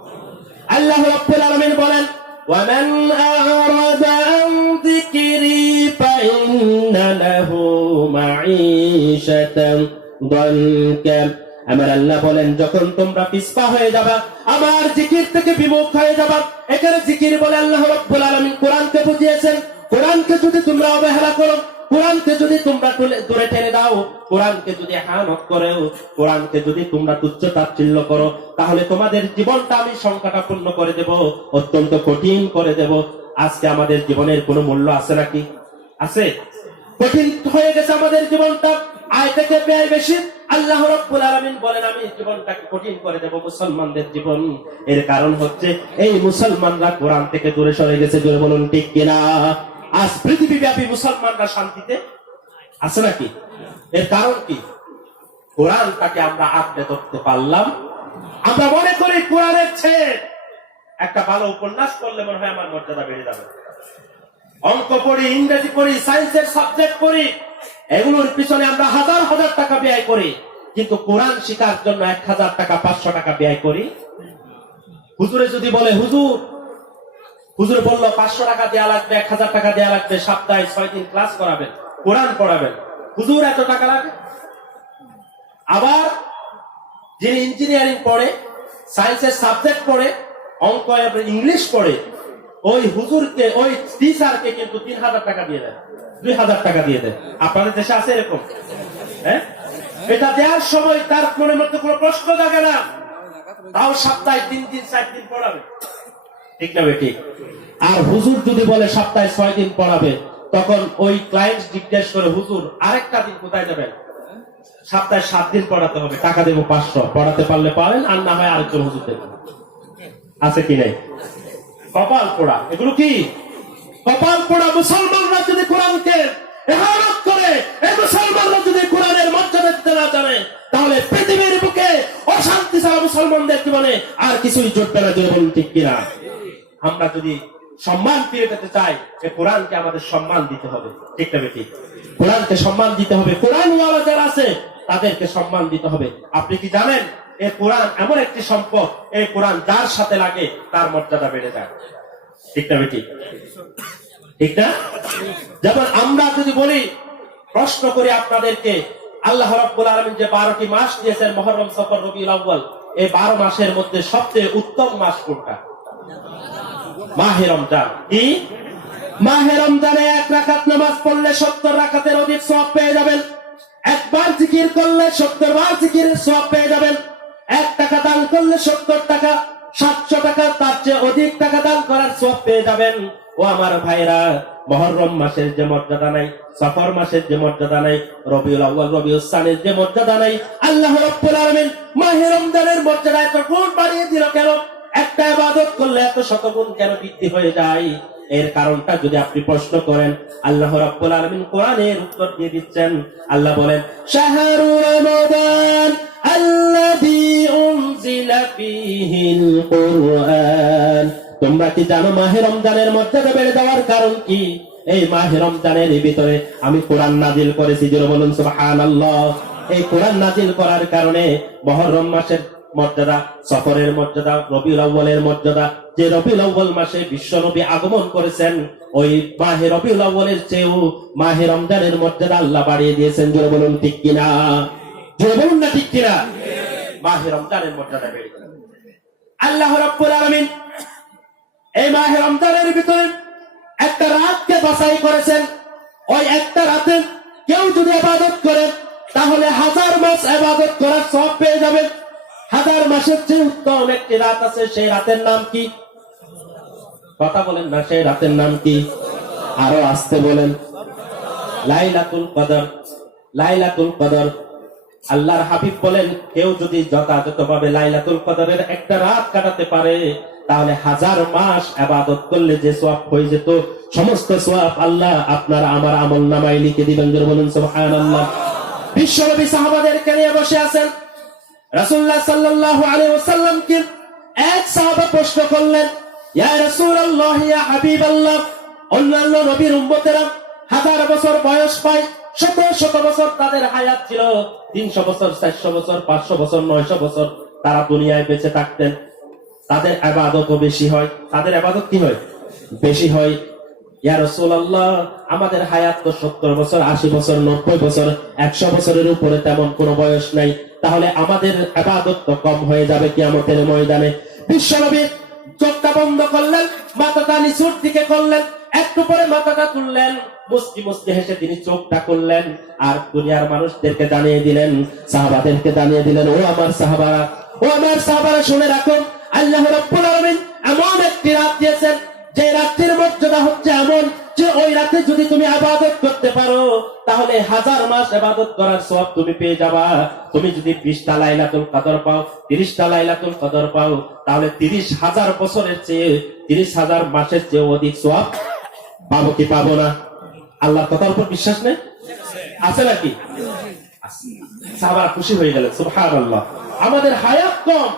আল্লাহ রাব্বুল আলামিন বলেন, وَمَنْ أَعْرَضَ عَنْ ذِكْرِي فَإِنَّ لَهُ مَعِيشَةً ضَنكًا। আমার আল্লাহ বলেন, যখন তোমরা পিছপা হয়ে যাবা, আমার জিকির থেকে বিমুখ হয়ে যাবা। এখানে জিকির বলে আল্লাহ রাব্বুল আলামিন কোরআনকে বুঝিয়েছেন। কোরআনকে যদি তোমরা অবহেলা করো, কোরআনকে যদি তোমরা দূরে ঠেলে দাও, কোরআনকে যদি হানত করো, কোরআনকে যদি তোমরা তুচ্ছ তাচ্ছিল্য করো, তাহলে তোমাদের জীবনটা আমি সংকটাপূর্ণ করে দেব, অত্যন্ত কঠিন করে দেব। আজকে আমাদের জীবনের কোনো মূল্য আছে নাকি? আছে? কঠিন হয়ে গেছে আমাদের জীবনটা, আয় থেকে ব্যয় বেশি। আল্লাহ রাব্বুল আলামিন বলেন, আমি জীবনটাকে কঠিন করে দেব মুসলমানদের জীবন। এর কারণ হচ্ছে এই মুসলমানরা কোরআন থেকে দূরে সরে গেছে। জোরে বলুন ঠিক কিনা? আজ পৃথিবীব্যাপী মুসলমানরা শান্তিতে আছে নাকি? এর কারণ কি? কোরআনটাকে আমরা আঁকড়ে ধরতে পারলাম। আমরা মনে করি কোরআনের চেয়ে একটা ভালো উপন্যাস পড়লে মনে হয় আমার মর্যাদা বেড়ে যাবে। অঙ্ক পড়ি, ইংরেজি পড়ি, সায়েন্সের সাবজেক্ট পড়ি, এগুলোর পিছনে আমরা হাজার হাজার টাকা ব্যয় করি, কিন্তু কোরআন শেখার জন্য 1000 টাকা 500 টাকা ব্যয় করি। হুজুরে যদি বলে, হুজুর বললো 500 টাকা দেওয়া লাগবে, 1000 টাকা দেওয়া লাগবে, সপ্তাহে 6 দিন ক্লাস করাবেন, কোরআন পড়াবেন, হুজুর এত টাকা লাগে। আবার যিনি ইঞ্জিনিয়ারিং পড়ে, সায়েন্সের সাবজেক্ট পড়ে, অঙ্ক ইংলিশ পড়ে, ওই হুজুরকে, ওই টিচারকে কিন্তু 3000 টাকা দিয়ে দেয়, 2000 টাকা দিয়ে দেয়। আপনাদের দেশে আছে এরকম? হ্যাঁ, এটা দেওয়ার সময় তার মনের মধ্যে কোনো প্রশ্ন জাগে না, তাও সপ্তাহে 3 দিন 4 দিন পড়াবে। ঠিক না বেটি? আর হুজুর যদি বলে সপ্তাহে 6 দিন পড়াবে, তখন ওই ক্লায়েন্ট জিজ্ঞেস করে, হুজুর আরেকটা দিন কোথায় যাবেন? সপ্তাহে 7 দিন পড়াতে হবে, টাকা দেবো 500, পড়াতে পারলে পারেন, আর না হয় আরেকজন হুজুর দেবেন। আছে কি নাই? কপাল পোড়া। এগুলো কি কপাল পোড়া? মুসলমানরা যদি কোরআনকে ইহানত করে, এই মুসলমানরা যদি কোরআনের মর্যাদা দিতে না জানে, তাহলে পৃথিবীর বুকে অশান্তি ছাড়া মুসলমানদের জীবনে আর কিছুই জুটবে না। যদি বলুন ঠিক কিনা? আমরা যদি সম্মান ফিরে পেতে চাই, এই কোরআনকে আমাদের সম্মান দিতে হবে। ঠিক না বেটি? কোরআনকে সম্মান দিতে হবে। কোরআন ওয়ালা যারা আছে তাদেরকে সম্মান দিতে হবে। আপনি কি জানেন, এই কোরআন এমন একটি সম্পদ, এই কোরআন যার সাথে লাগে তার মর্যাদা বেড়ে যায়। ঠিক না বেটি? ঠিক না? যেমন আমরা যদি বলি, প্রশ্ন করি আপনাদেরকে, আল্লাহ রাব্বুল আলামিন যে 12টি মাস দিয়েছেন, মুহররম, সফর, রবিউল আউয়াল, এই 12 মাসের মধ্যে সবচেয়ে উত্তম মাস কোনটা? মাহে রমজান। কি? মাহে রমজানে 1 রাকাত নামাজ পড়লে 70 রাকাতের অধিক সওয়াব পেয়ে যাবেন। একবার জিকির করলে 70 বার জিকিরের সওয়াব পেয়ে যাবেন। 1 টাকা দান করলে 70 টাকা, 700 টাকা, তার চেয়ে অধিক টাকা দান করার সওয়াব পেয়ে যাবেন। ও আমার ভাইরা, মুহররম মাসের যে মর্যাদা নাই, সফর মাসের যে মর্যাদা নাই, রবিউল আউয়াল, রবিউল সানির যে মর্যাদা নাই, আল্লাহ রাব্বুল আলামিন মাহে রমজানের মর্যাদা এত গুণ বাড়িয়ে দিল কেন? 1 একটা ইবাদত করলে এত শতগুণ কেন বৃদ্ধি হয়ে যায়? এর কারণটা যদি আপনি প্রশ্ন করেন, আল্লাহ রাব্বুল আলামিন কোরআনের উত্তর দিয়ে দিচ্ছেন। আল্লাহ বলেন, শাহরু রমাদান আল্লাযী উনজিলা ফীহিল কুরআন। তোমরা কি জানো মাহে রমজানের মর্যাদা বেড়ে যাওয়ার কারণ কি? এই মাহে রমজানের ভিতরে আমি কোরআন নাজিল করেছি। জোরে বলুন সুবহানাল্লাহ। এই কোরআন নাজিল করার কারণে মুহররম মাসের মর্যাদা, সফরের মর্যাদা, রবিউল আউয়ালের মর্যাদা, যে রবিউল আউয়াল মাসে বিশ্ব নবী আগমন করেছেন, ওই মাহে রবিউল আউয়ালের চেয়েও মাহে রমজানের মর্যাদা আল্লাহ বাড়িয়ে দিয়েছেন। জোরে বলুন ঠিক কিনা? জোরে বলুন না ঠিক কিনা? মাহে রমজানের মর্যাদা বেড়ে গেল। আল্লাহ রাব্বুল আলামিন এই মাহে রমজানের ভিতরে একটা রাতকে বাছাই করেছেন। ওই একটা রাতে কেউ যদি ইবাদত করে তাহলে 1000 মাস ইবাদত করার সওয়াব পেয়ে যাবেন। 1000 মাসের চেয়ে উত্তম একটি রাত আছে, সেই রাতের নাম কি? কথা বলেন না, সেই রাতের নাম কি? আরো আসতে বলেন, লাইলাতুল কদর। লাইলাতুল কদর। আল্লাহর হাবিব বলেন, কেউ যদি যথাযথভাবে লাইলাতুল কদরের একটা রাত কাটাতে পারে তাহলে 1000 মাস ইবাদত করলে যে সওয়াব হয়ে যেত, সমস্ত সওয়াব আল্লাহ আপনার আমার আমলনামায় লিখে দিবেন। জোরে বলুন সুবহানাল্লাহ। বিশ্বনবী সাহাবাদেরকে নিয়ে বসে আছেন। রাসূলুল্লাহ সাল্লাল্লাহু আলাইহি ওয়াসাল্লামকে এক সাহাবা প্রশ্ন করলেন, ইয়া রাসূলুল্লাহ, ইয়া হাবিবাল্লাহ, অন্যান্য নবীর উম্মতেরা 1000 বছর বয়স পায়, শত শত বছর তাদের হায়াত ছিল, 300 বছর, 400 বছর, 500 বছর, 900 বছর তারা দুনিয়ায় বেঁচে থাকতেন। তাদের ইবাদতও বেশি হয়। তাদের ইবাদত কি হয়? বেশি হয়। ইয়া রাসূলুল্লাহ, আমাদের হায়াত তো 70 বছর, 80 বছর, 90 বছর, 100 বছরের উপরে তেমন কোনো বয়স নাই, তাহলে আমাদের ইবাদত তো কম হয়ে যাবে কিয়ামতের ময়দানে। বিশ্বনবী চোখটা বন্ধ করলেন, মাথাটা নিচুর দিকে করলেন, একটু পরে মাথাটা তুললেন, মুস্কি মুস্কি হেসে তিনি চোখটা করলেন, আর দুনিয়ার মানুষদেরকে জানিয়ে দিলেন, সাহাবাদেরকে জানিয়ে দিলেন, ও আমার সাহাবারা, ও আমার সাহাবারা, শুনে রাখুন, আল্লাহ রাব্বুল আলামিন এমন একটি রাত দিয়েছেন, যে রাতের মর্যাদা হচ্ছে এমন যে ওই রাতে যদি তুমি ইবাদত করতে পারো তাহলে 1000 মাস ইবাদত করার সওয়াব তুমি পেয়ে যাবা। তুমি যদি 20টা লাইলাতুল কদর পাও, 30টা লাইলাতুল কদর পাও, তাহলে 30,000 বছরের চেয়ে, 30,000 মাসের চেয়ে অধিক সওয়াব পাবো কি পাবো না? আল্লাহর কথার উপর বিশ্বাস নেই? আছে নাকি? সাহাবারা খুশি হয়ে গেলেন, সুবহানাল্লাহ। আমাদের হায়াত কম,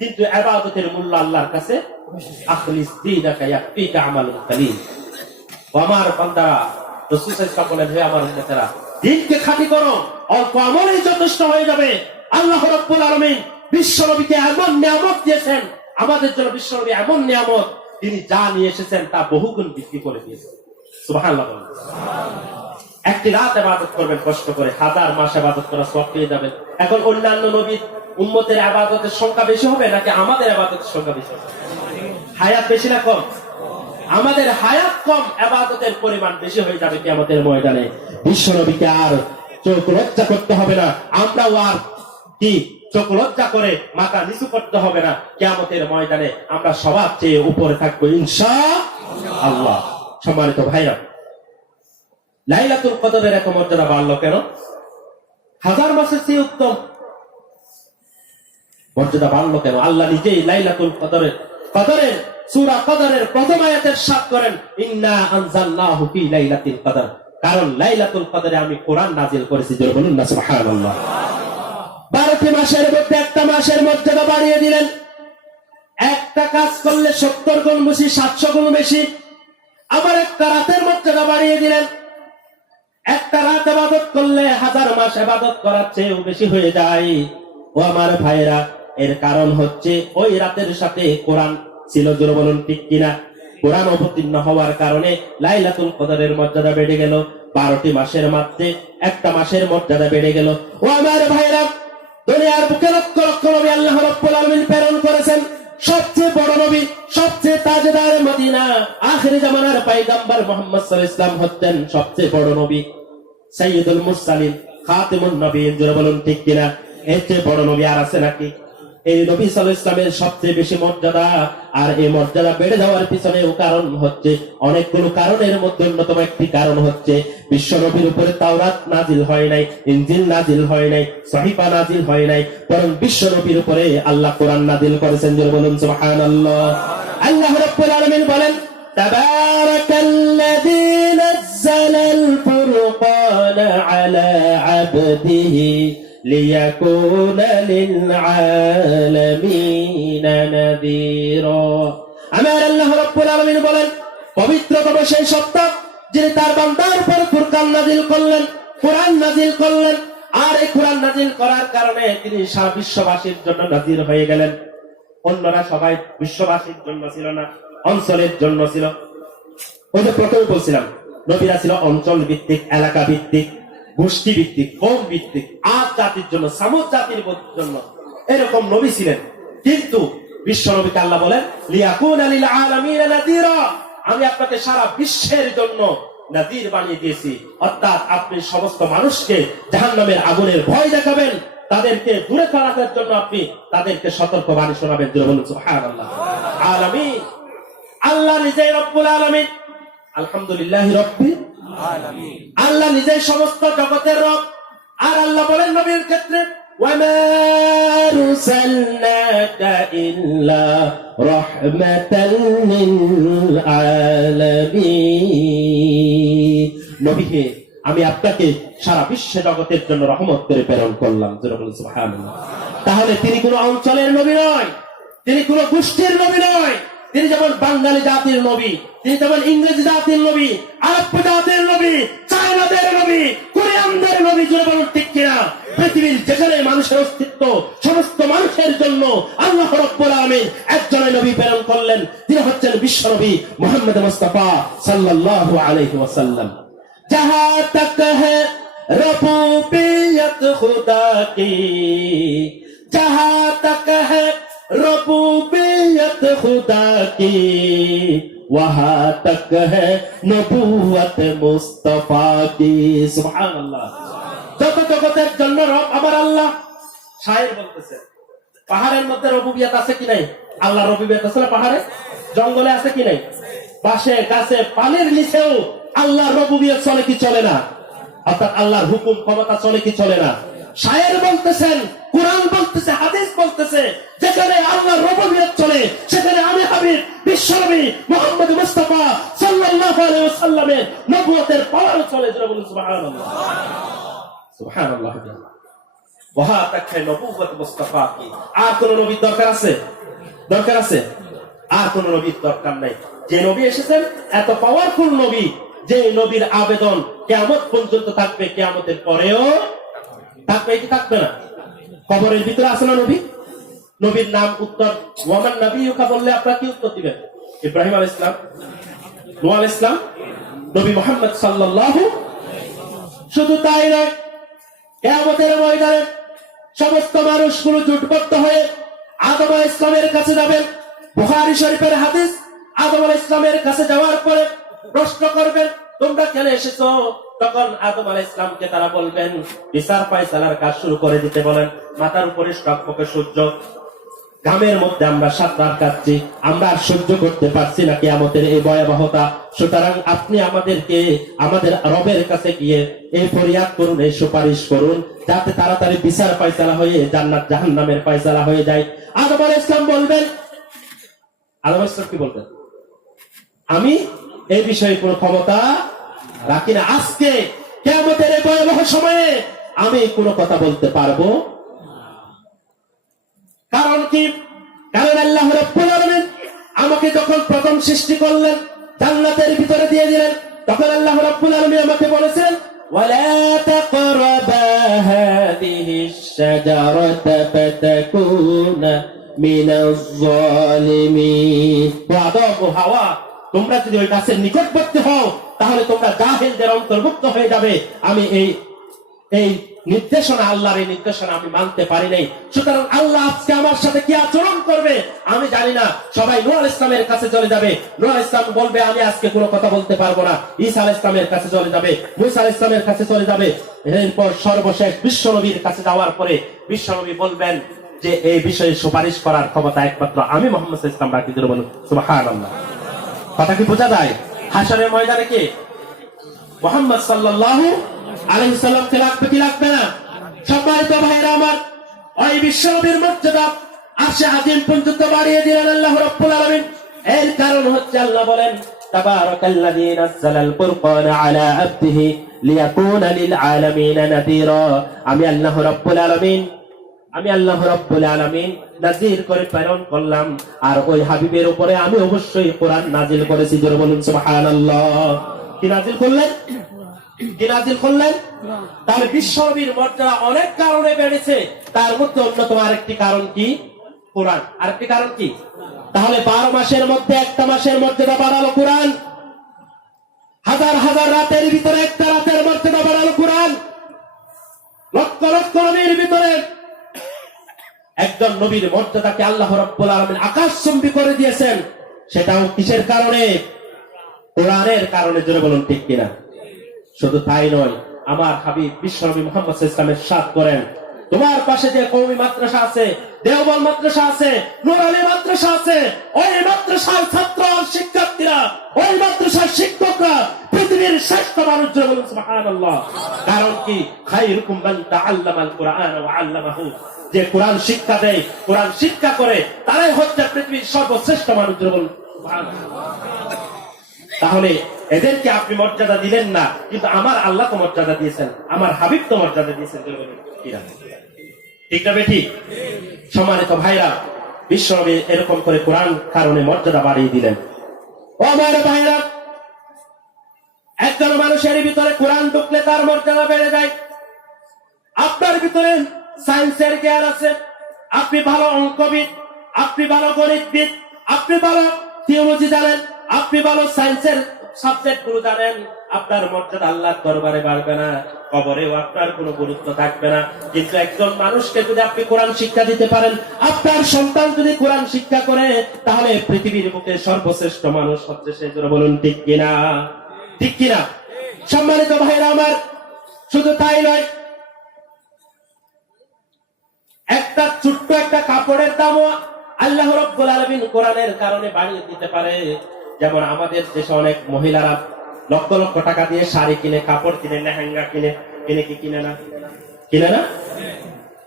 কিন্তু ইবাদতের মূল্য আল্লাহর কাছে আখলিস দীনাকা ইয়াকফিকা আমালুল কালিল। আমার বান্দারা, রাসূল সাল্লাল্লাহু আলাইহি ওয়াসাল্লাম বলেন, হে আমার উম্মতেরা, দিনকে খাঁটি করো, অল্প আমলেই যথেষ্ট হয়ে যাবে। আল্লাহ রাব্বুল আলামিন বিশ্বনবীকে এমন নিয়ামত দিয়েছেন, আমাদের জন্য বিশ্বনবী এমন নিয়ামত, তিনি যা নিয়ে এসেছেন তা বহুগুণ বৃদ্ধি করে দিয়েছেন। সুবহানাল্লাহ। একটি রাত ইবাদত করবেন কষ্ট করে, 1000 মাস ইবাদত করার সওয়াব পেয়ে যাবেন। এখন অন্যান্য নবীর উম্মতের ইবাদতের সংখ্যা বেশি হবে নাকি আমাদের ইবাদতের সংখ্যা বেশি হবে? হায়াত বেশি না কম? আমাদের হায়াত কম, ইবাদতের পরিমাণ বেশি হয়ে যাবে কিয়ামতের ময়দানে। বিশ্বনবীকে আর চোখ লজ্জা করতে হবে না, আমরাও আর কি চোখ লজ্জা করে মাথা নিচু করতে হবে না। কিয়ামতের ময়দানে আমরা সবার চেয়ে উপরে থাকবো ইনশাআল্লাহ। সম্মানিত ভাইরা, লাইলাতুল কদরের এত মর্যাদা বাড়লো কেন? 1000 মাসের চেয়ে উত্তম মর্যাদা বাড়লো কেন? আল্লাহ নিজেই লাইলাতুল কদরের সূরা কদরের প্রথম আয়াতের সাথ করেন, ইন্না আনজালনাহু ফি লাইলাতিল কদর, কারণ লাইলাতুল কদরে আমি কোরআন নাজিল করেছি। জোরে বলুন না সুবহানাল্লাহ। 12টি মাসের মধ্যে একটা মাসের মর্যাদা বাড়িয়ে দিলেন। একটা কাজ করলে 70 গুণ বেশি, 700 গুণ বেশি। আবার একটা রাতের মর্যাদা বাড়িয়ে দিলেন। একটা রাত ইবাদত করলে 1000 মাস ইবাদত করার চেয়েও বেশি হয়ে যায়। ও আমার ভাইরা, এর কারণ হচ্ছে ওই রাতের সাথে কোরআন ছিল। জোরে বলুন ঠিক কিনা? কোরআন অবতীর্ণ হওয়ার কারণে লাইলাতুল কদরের মর্যাদা বেড়ে গেল। 12টি মাসের মধ্যে একটা মাসের মর্যাদা বেড়ে গেল। ও আমার ভাইরা, দুনিয়ার বুকে লক্ষ লক্ষ নবী আল্লাহ রাব্বুল আলামিন প্রেরণ করেছেন। সবচেয়ে বড় নবী, সবচেয়ে তাজদার মদিনা, আখিরি জামানার পয়গম্বর মুহাম্মদ সাল্লাল্লাহু আলাইহি ওয়াসাল্লাম হচ্ছেন সবচেয়ে বড় নবী, সাইয়্যিদুল মুরসালিন, খাতিমুন নবীন। জোরে বলুন ঠিক কিনা? এর চেয়ে বড় নবী আর আছে নাকি? এই নবী সাল্লাল্লাহু আলাইহি ওয়াসাল্লামের সবচেয়ে বেশি মর্যাদা, আর এই মর্যাদা বেড়ে যাওয়ার পিছনেও কারণ হচ্ছে, অনেকগুলো কারণের মধ্যে অন্যতম একটি কারণ হচ্ছে বিশ্ব নবীর উপরে তাওরাত নাজিল হয় নাই, ইনজিল নাজিল হয় নাই, সহিফা নাজিল হয় নাই, বরং বিশ্ব নবীর উপরে আল্লাহ কোরআন নাজিল করেছেন। জোরে বলুন সুবহানাল্লাহ। আল্লাহ রাব্বুল আলামিন বলেন, তাবারাকাল্লাযী নাযালাল ফুরকানা আলা আবদিহি লিয়াকুনা লিল আলামিনা নাযীরা। আমার আল্লাহ রাব্বুল আলামিন বলেন, পবিত্রতম সেই সত্তা যিনি তার বান্দার উপর ফুরকান নাজিল করলেন, কোরআন নাজিল করলেন, আর এই কোরআন নাজিল করার কারণে তিনি সারা বিশ্ববাসীর জন্য নাজির হয়ে গেলেন। অন্যরা সবাই বিশ্ববাসীর জন্য ছিল না, অঞ্চলের জন্য ছিল। ওই যে প্রথমে বলছিলাম, নবীরা ছিল অঞ্চল ভিত্তিক, এলাকা ভিত্তিক, গোষ্ঠী ভিত্তিক, কম ভিত্তিক, আদ জাতির জন্য, সামুদ জাতির জন্য এরকম নবী ছিলেন। কিন্তু বিশ্ব নবীকে আল্লাহ বলেন, লিয়াকুনা লিল আলামিনা নাযীরা, আমি আপনাকে সারা বিশ্বের জন্য নাযীর বানিয়ে দিয়েছি। অর্থাৎ আপনি সমস্ত মানুষকে জাহান্নামের আগুনের ভয় দেখাবেন, তাদেরকে দূরে রাখার জন্য আপনি তাদেরকে সতর্ক বাণী শোনাবেন। জোরে বলুন সুবহানাল্লাহ। আলামিন, আল্লাহ নিজেই রব্বুল আলামিন, আলহামদুলিল্লাহি রাব্বিল আলামিন। আল্লাহ নিজেই সমস্ত জগতের রব। আর আল্লাহ বলেন নবীর ক্ষেত্রে, ওয়ামা আরসালনাকা ইল্লা রাহমাতাল লিল আলামিন। নবী হে, আমি আপনাকে সারা বিশ্ব জগতের জন্য রহমত করে প্রেরণ করলাম। জোরে বলুন সুবহানাল্লাহ। তাহলে তিনি কোন অঞ্চলের নবী নয়, তিনি কোন গোষ্ঠীর নবী নয়। তিনি যেমন বাঙালি জাতির নবী, তিনি যেমন ইংরেজি জাতির নবী, আরব জাতির নবী, চায়নাদের নবী, কোরিয়ানদের নবী। জোরে বলুন ঠিক কিনা? পৃথিবীর যেখানে মানুষের অস্তিত্ব, সমস্ত মানুষের জন্য আল্লাহ রাব্বুল আলামিন একজনের নবী প্রেরণ করলেন, তিনি হচ্ছেন বিশ্ব নবী মুহাম্মদ মুস্তাফা সাল্লাল্লাহু আলাইহি ওয়াসাল্লাম। जहां तक है रबूबियत खुदा की, जहां तक है रबूबियत खुदा की, वहां तक है नबूवत मुस्तफा की। सुबहानाल्लाह। যত জগতের জন্য রব আমার আল্লাহ। শায়ের বলতেছে, পাহাড়ের মধ্যে রবুবিয়ত আছে কি নাই? আল্লাহ রবুবিয়ত আছে না পাহাড়ে? জঙ্গলে আছে কি নাই? পাশে গাছে, পানির নিচেও আল্লাহর রবুবিয়ত চলে কি চলে না? অর্থাৎ আল্লাহর হুকুম ক্ষমতা চলে কি চলে না? শায়ের বলতেছেন, কুরআন বলতেছে, হাদিস বলতেছে, যেখানে আল্লাহর রবুবিয়ত চলে সেখানে আমি হাবিব বিশ্বনবী মুহাম্মদ মুস্তাফা সাল্লাল্লাহু আলাইহি ওয়াসাল্লামের নবুয়তের পাওয়ার চলে। যারা বলেন সুবহানাল্লাহ, সুবহানাল্লাহ। ওয়াহা তাকহে নবুয়ত মুস্তাফা কি। আর কোন নবীর দরকার আছে? দরকার আছে? আর কোন নবীর দরকার নাই। যে নবী এসেছেন এত পাওয়ারফুল নবী, যে নবীর আবেদন কিয়ামত পর্যন্ত থাকবে, কিয়ামতের পরেও থাকবে কি থাকবে না? কবরের ভিতরে আছে না নবী? নবীর নাম উত্তর, ওয়ামান নবিয়ুকা বললে আপনারা কি উত্তর দিবেন? ইব্রাহিম আলাইহিস সালাম, নূহ আলাইহিস সালাম, নবী মুহাম্মদ সাল্লাল্লাহু। শুধু তাই নয়, কিয়ামতের ময়দানে সমস্ত মানুষগুলো জোটবদ্ধ হয়ে আদম আলাইহিস সালামের কাছে যাবেন। বুখারী শরীফের হাদিস, আদম আলাইহিস সালামের কাছে যাওয়ার পরে প্রশ্ন করবেন, তোমরা কেন এসেছো? তখন আদম আলাইহিস সালামকে তারা বলবেন, বিচার ফায়সালার কাজ শুরু করে দিতে বলেন। মাথার উপরে টকটকে সূর্য, ঘামের মধ্যে আমরা 7 রাত কাটছি, আমরা আর সহ্য করতে পারছি না কিয়ামতের এই ভয়াবহতা। সুতরাং আপনি আমাদেরকে আমাদের রবের কাছে গিয়ে এই ফরিয়াদ করুন, এই সুপারিশ করুন, যাতে তাড়াতাড়ি বিচার ফায়সালা হয়ে জান্নাত জাহান্নামের ফায়সালা হয়ে যায়। আদম আলাইহিস সালাম বলবেন, আদম আলাইহিস সালাম কি বলবেন? আমি এই বিষয়ে কোনো ক্ষমতা রাখি না। আজকে কিয়ামতের এই ভয়াবহ সময়ে আমি কোনো কথা বলতে পারবো। কারণ কি? কারণ আল্লাহ রাব্বুল আলামিন আমাকে যখন প্রথম সৃষ্টি করলেন, জান্নাতের ভিতরে দিয়ে দিলেন, তখন আল্লাহ রাব্বুল আলামিন আমাকে বলেছেন, ওয়ালা তাকরাবা হাদিহিশ শাজারাতা ফাতাকুনা মিনাজ জালিমিন। আদম ও হাওয়া, তোমরা যদি ওই গাছের নিকটবর্তী হও তাহলে তোমরা জাহেলদের অন্তর্ভুক্ত হয়ে যাবে। আমি এই নির্দেশনা, আল্লাহর এই নির্দেশনা আমি মানতে পারি নাই। সুতরাং আল্লাহ আজকে আমার সাথে কি আচরণ করবে আমি জানি না। সবাই নূহ আলাইহিস সালামের কাছে চলে যাবে, নূহ আলাইহিস সালাম বলবে আমি আজকে কোনো কথা বলতে পারবো না। ঈসা আলাইহিস সালামের কাছে চলে যাবে, মুসা আলাইহিস সালামের কাছে চলে যাবে। এরপর সর্বশেষ বিশ্বনবীর কাছে যাওয়ার পরে বিশ্বনবী বলবেন, যে এই বিষয়ে সুপারিশ করার ক্ষমতা একমাত্র আমি মোহাম্মদ ইসলাম রাখি। বলুন সুবহানাল্লাহ। কথা কি বোঝা যায়? হাশরের ময়দানে কি মুহাম্মদ সাল্লাল্লাহু আলাইহি সাল্লাম কে লাগবে কি লাগবে না? সম্মানিত ভাইরা আমার, ওই বিশ্বনবীর মর্যাদা আরশে আজিম পর্যন্ত বাড়িয়ে দিলেন আল্লাহ রাব্বুল আলামিন। এর কারণ হচ্ছে আল্লাহ বলেন, তাবারাকাল্লাযী নাযালাল ফুরকানা আলা আবদিহি লিয়াকুনা লিল আলামিনা নাযীরা। আমি আল্লাহ রাব্বুল আলামিন নাযীর করে প্রেরণ করলাম, আর ওই হাবিবের উপরে আমি অবশ্যই কোরআন নাযিল করেছি। জোরে বলুন সুবহানাল্লাহ। কি নাযিল করলেন? তাহলে বিশ্বনবীর মর্যাদা অনেক কারণে বেড়েছে, তার মধ্যে অন্যতম আরেকটি কারণ কি? কোরআন। আরেকটি কারণ কি? তাহলে 12 মাসের মধ্যে একটা মাসের মর্যাদা বাড়ালো কোরআন, হাজার হাজার রাতের ভিতরে একটা রাতের মর্যাদা বাড়ালো কোরআন, লক্ষ লক্ষ নবীর ভিতরে একজন নবীর মর্যাদাকে আল্লাহ রাব্বুল আলামিন আকাশচুম্বী করে দিয়েছেন। সেটাও কিসের কারণে? কোরআনের কারণে। জোরে বলুন ঠিক কিনা? শুধু তাই নয়, আমার হাবিব বিশ্বনবী মুহাম্মদ সাল্লাল্লাহু আলাইহি ওয়াসাল্লাম ইরশাদ করেন, তোমার পাশে যে কওমি মাদ্রাসা আছে, দেওবন্দ মাদ্রাসা আছে, নুরানি মাদ্রাসা আছে, ওই মাদ্রাসার ছাত্র আর শিক্ষার্থীরা, ওই মাদ্রাসার শিক্ষকরা পৃথিবীর শ্রেষ্ঠ মানুষ। জোরে বলুন সুবহানাল্লাহ। কারণ কি? খায়রুকুম মান তাআল্লামাল কুরআন ওয়া আল্লামাহু। যে কোরআন শিক্ষা দেয়, কোরআন শিক্ষা করে, তারাই হচ্ছে পৃথিবীর সর্বশ্রেষ্ঠ মানুষ। জোরে বলুন সুবহানাল্লাহ। তাহলে এদেরকে আপনি মর্যাদা দিলেন না, কিন্তু আমার আল্লাহ তো মর্যাদা দিয়েছেন, আমার হাবিব তো মর্যাদা দিয়েছেন। ঠিক না বেঠিক? সম্মানিত ভাইরা, বিশ্বনবী এরকম করে কোরআন কারণে মর্যাদা বাড়িয়ে দিলেন। ও আমার ভাইরা, একজন মানুষের ভিতরে কোরআন ঢুকলে তার মর্যাদা বেড়ে যায়। আপনার ভিতরে সায়েন্সের জ্ঞান আছে, আপনি ভালো অঙ্কবিদ, আপনি ভালো গণিতবিদ, আপনি ভালো থিওলজি জানেন, আপনি ভালো সায়েন্সের সাবজেক্ট গুলো জানেন, আপনার মর্যাদা আল্লাহর দরবারে বাড়বে না, কবরেও আপনার কোনো গুরুত্ব থাকবে না। কিন্তু একজন মানুষকে যদি আপনি কোরআন শিক্ষা দিতে পারেন, আপনার সন্তান যদি কোরআন শিক্ষা করে, তাহলে পৃথিবীর বুকে সর্বশ্রেষ্ঠ মানুষ হচ্ছে সে। জোরে বলুন ঠিক কিনা? ঠিক কিনা? সম্মানিত ভাইরা আমার, শুধু তাই নয়, একটা ছোট্ট একটা কাপড়ের দামও আল্লাহ রাব্বুল আলামিন কোরআনের কারণে বাড়িয়ে দিতে পারে। যেমন আমাদের দেশে অনেক মহিলারা লক্ষ লক্ষ টাকা দিয়ে শাড়ি কিনে, কাপড় কিনে, লেহেঙ্গা কিনে কি কিনে না? কিনে না?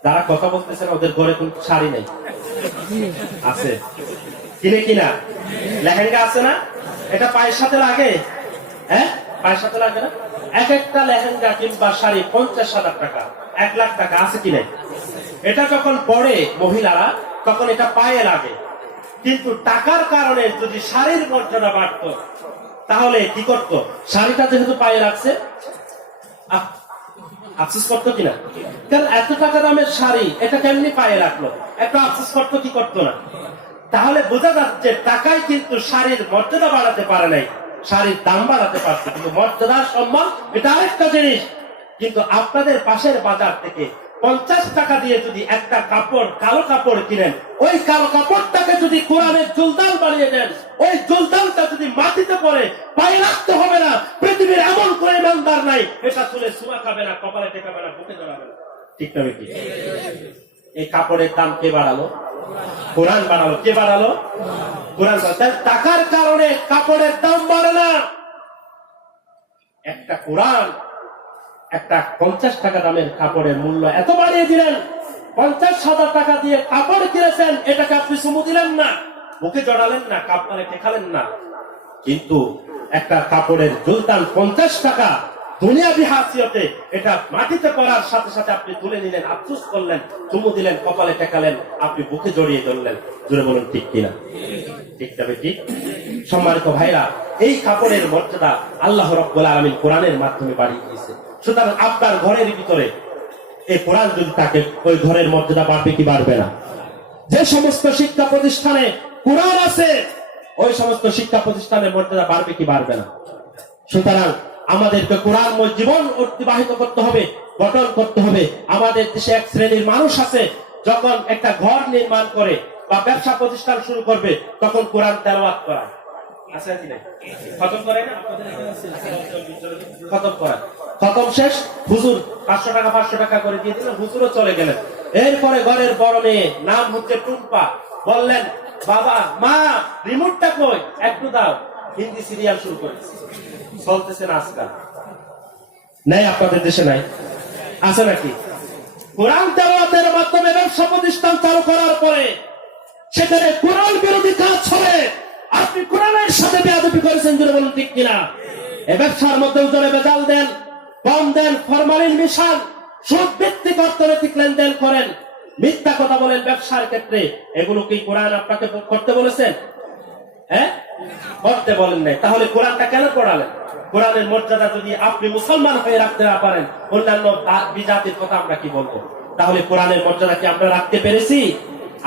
যারা কথা বলতেছেন ওদের ঘরে কোন শাড়ি নেই? আছে। কিনে কিনা? লেহেঙ্গা আছে না? এটা পায়ের সাথে লাগে? হ্যাঁ, পায়ের সাথে লাগে না? এক একটা লেহেঙ্গা কিংবা শাড়ি 50,000 টাকা, 1 লাখ টাকা, আছে কি নেই? এটা যখন পরে মহিলারা, তখন এটা পায়ে লাগে। কিন্তু টাকার কারণে যদি শাড়ির মর্যাদা বাড়তো, তাহলে কি করতো? শাড়িটা যেহেতু পায়ে রাখছে, আফসোস করতো কিনা? কারণ এত টাকা দামের শাড়ি, এটা কেমনি পায়ে রাখলো, একটু আফসোস করতো কি করতো না? তাহলে বোঝা যাচ্ছে টাকায় কিন্তু শাড়ির মর্যাদা বাড়াতে পারে নাই, শাড়ির দাম বাড়াতে পারছে, কিন্তু মর্যাদা সম্মান এটা আরেকটা জিনিস। কিন্তু আপনাদের পাশের বাজার থেকে 50 টাকা দিয়ে যদি একটা কাপড়, কালো কাপড় কিনেন, ওই কালো কাপড়টাকে যদি কোরআনের জুলদাল বানিয়ে দেন, ওই জুলদালটা যদি মাটিতে পড়ে, পায়ে রাখতে হবে না। পৃথিবীর এমন কোন ইমানদার নাই এটা তুলে সুমা খাবে না, কপালে টেকাবে না, বুকে জড়াবে না। ঠিক না বেটি? এই কাপড়ের দাম কে বাড়ালো? কোরআন বাড়ালো। কে বাড়ালো? কোরআন। টাকার কারণে কাপড়ের দাম বাড়ে না। একটা কোরআন, একটা 50 টাকা দামের কাপড়ের মূল্য এত বাড়িয়ে দিলেন, 50,000 টাকা দিয়ে কাপড় কিনেছেন, এটাকে আপনি চুমু দিলেন না, বুকে জড়ালেন না, কাপড়ে টেকালেন না। কিন্তু একটা কাপড়ের জুলতান 50 টাকা, দুনিয়াবি হাসিয়তে এটা মাটিতে পড়ার সাথে সাথে আপনি তুলে নিলেন, আফসোস করলেন, চুমু দিলেন, কপালে টেকালেন, আপনি বুকে জড়িয়ে ধরলেন। জোরে বলুন ঠিক কিনা? ঠিক তবে ঠিক। সম্মানিত ভাইরা, এই কাপড়ের মর্যাদা আল্লাহ রাব্বুল আলামিন কোরআনের মাধ্যমে বাড়িয়ে দিয়েছে। সুতরাং আপনার ঘরের ভিতরে এই কোরআন যদি থাকে, ওই ঘরের মর্যাদা বাড়বে কি বাড়বে না? যে সমস্ত শিক্ষা প্রতিষ্ঠানে কোরআন আছে, ওই সমস্ত শিক্ষা প্রতিষ্ঠানের মর্যাদা বাড়বে কি বাড়বে না? সুতরাং আমাদেরকে কোরআনময় জীবন অতিবাহিত করতে হবে, গঠন করতে হবে। আমাদের দেশে এক শ্রেণীর মানুষ আছে, যখন একটা ঘর নির্মাণ করে বা ব্যবসা প্রতিষ্ঠান শুরু করবে, তখন কোরআন তেলাওয়াত করায়। আছে কি না? খতম করে না? খতম করা, খতম শেষ, হুজুর 500 টাকা করে দিয়ে দিলেন, হুজুরও চলে গেলেন। এরপরে ঘরের বড় মেয়ে, নাম হচ্ছে টুম্পা, বললেন বাবা মা রিমোটটা কই, একটু দাও। হিন্দি সিরিয়াল শুরু করেছে, চলতেছে না আজকাল। নাই আপনাদের দেশে নাই, আছে নাকি? কোরআন তেলাওয়াতের মাধ্যমে ব্যবসা প্রতিষ্ঠান চালু করার পরে সেখানে কোরআন বিরোধী কাজ হবে, আপনি কোরআনের সাথে বেয়াদবি করেছেন, জোরে বলুন ঠিক কিনা? এই ব্যবসার মধ্যে জোরে বেজাল দেন, কম দেন, ফরমালিন মিশান, সুদ ভিত্তিক অর্থনৈতিক লেনদেন করেন, মিথ্যা কথা বলেন ব্যবসার ক্ষেত্রে, এগুলো কি কোরআন আপনাকে করতে বলেছেন? হ্যাঁ, করতে বলেন নাই। তাহলে কোরআনটা কেন পড়ালেন? কোরআনের মর্যাদা যদি আপনি মুসলমান হয়ে রাখতে না পারেন, অন্যান্য বিজাতির কথা আমরা কি বলবো? তাহলে কোরআনের মর্যাদা কি আমরা রাখতে পেরেছি?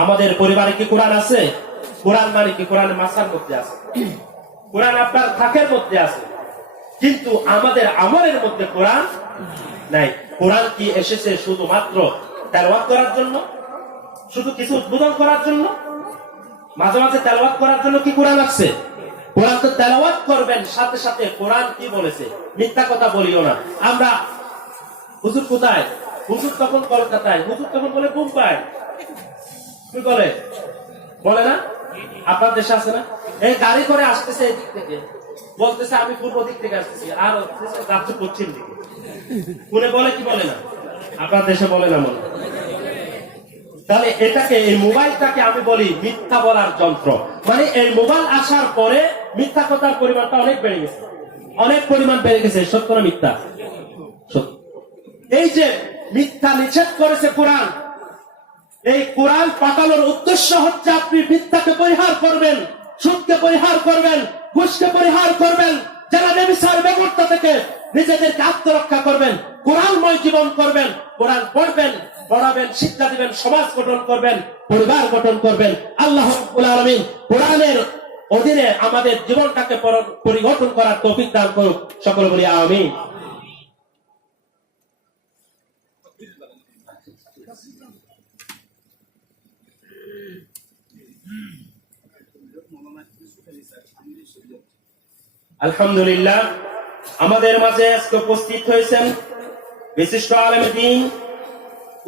আমাদের পরিবারে কি কোরআন আছে? কোরআন মানে কি? কোরআনের মাসার মধ্যে আছে, কোরআন আপনার থাকের মধ্যে আছে, কিন্তু আমাদের আমলের মধ্যে কোরআন নাই। কোরআন কি এসেছে শুধুমাত্র তেলাওয়াত করার জন্য? শুধু কিছু উদ্বোধন করার জন্য? মাঝে মাঝে তেলাওয়াত করার জন্য কি কোরআন আছে? কোরআন তো তেলাওয়াত করবেন, সাথে সাথে কোরআন কি বলেছে? মিথ্যা কথা বলিও না। আমরা হুজুর কোথায়? হুজুর তখন কলকাতায়, হুজুর তখন বলে মুম্বাই, কি বলে? বলে না? আপনার দেশে আছে না? এই গাড়ি করে আসতেছে এদিক থেকে, বলতেছে আমি পূর্ব দিক থেকে আসতেছি, আর যাচ্ছে পশ্চিম দিকে। কোনে বলে কি বলে না? আপনার দেশে বলে না মনে? তাহলে এটাকে, এই মোবাইলটাকে আমি বলি মিথ্যা বলার যন্ত্র। মানে এই মোবাইল আসার পরে মিথ্যা কথার পরিমাণটা অনেক বেড়ে গেছে, অনেক পরিমাণ বেড়ে গেছে। সত্য না মিথ্যা? এই যে মিথ্যা নিষেধ করেছে কোরআন, এই কোরআন পাঠানোর উদ্দেশ্য হচ্ছে আপনি মিথ্যাকে পরিহার করবেন, সুদকে পরিহার করবেন, ঘুষকে পরিহার করবেন, যারা ব্যভিচার ব্যবস্থা থেকে নিজেদেরকে আত্মরক্ষা করবেন, কোরআনময় জীবন করবেন, কোরআন পড়বেন, পড়াবেন, শিক্ষা দিবেন, সমাজ গঠন করবেন, পরিবার গঠন করবেন। আল্লাহ রাব্বুল আলামিন কোরআনের অধীনে আমাদের জীবনটাকে পরিবর্তন করার তৌফিক দান করুক। সকলে বলি আমিন। আলহামদুলিল্লাহ, আমাদের মাঝে আজকে উপস্থিত হয়েছেন বিশিষ্ট আলেম দ্বীন,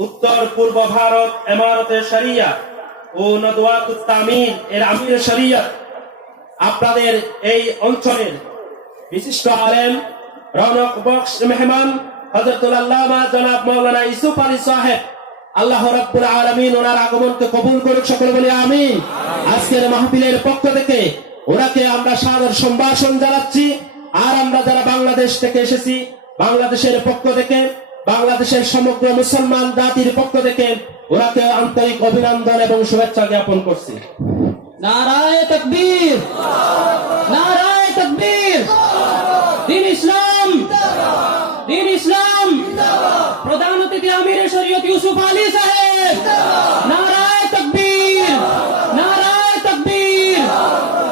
উত্তর পূর্ব ভারত ইমারতে শরিয়া ও নদওয়াতুত তামির এর আমির শরিয়ত, আপনাদের এই অঞ্চলের বিশিষ্ট আলেম, রৌনক বক্স মেহমান হযরতুল আল্লামা জনাব মাওলানা ইউসুফ আলী সাহেব, আল্লাহ রাব্বুল আলামিন ওনার আগমনকে কবুল করুক। সকলে বলি আমিন। আজকের মাহফিলের পক্ষ থেকে ওনাকে আমরা সাদর সম্ভাষণ জানাচ্ছি। আর আমরা যারা বাংলাদেশ থেকে এসেছি, বাংলাদেশের পক্ষ থেকে, বাংলাদেশের সমগ্র মুসলমান জাতির পক্ষ থেকে ওনাকে আন্তরিক অভিনন্দন এবং শুভেচ্ছা জ্ঞাপন করছি। নারায়ে তাকবীর, নারায়ে তাকবীর। দ্বীন ইসলাম, দ্বীন ইসলাম। প্রধান অতিথি আমির শরীয়ত ইউসুফ আলী সাহেব, নারায়ে তাকবীর, নারায়ে তাকবীর।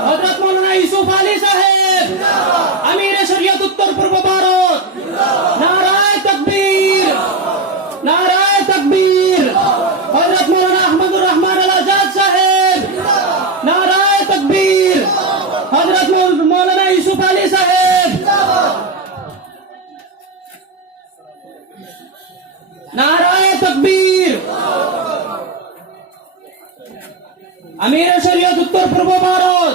হযরত মৌলানা ইউসুফ আলী সাহেব, আমির শরীয়ত উত্তর পূর্ব ভারত, নারায়ে তাকবীর, নারায়ে তাকবীর। হযরত মৌলানা আহমদুর রহমান আল আজাদ সাহেব, নারায়ে তাকবীর। হযরত মৌলানা ইউসুফ আলী সাহেব, নারায়ে তাকবীর। আমির শরীয়ত উত্তর পূর্ব ভারত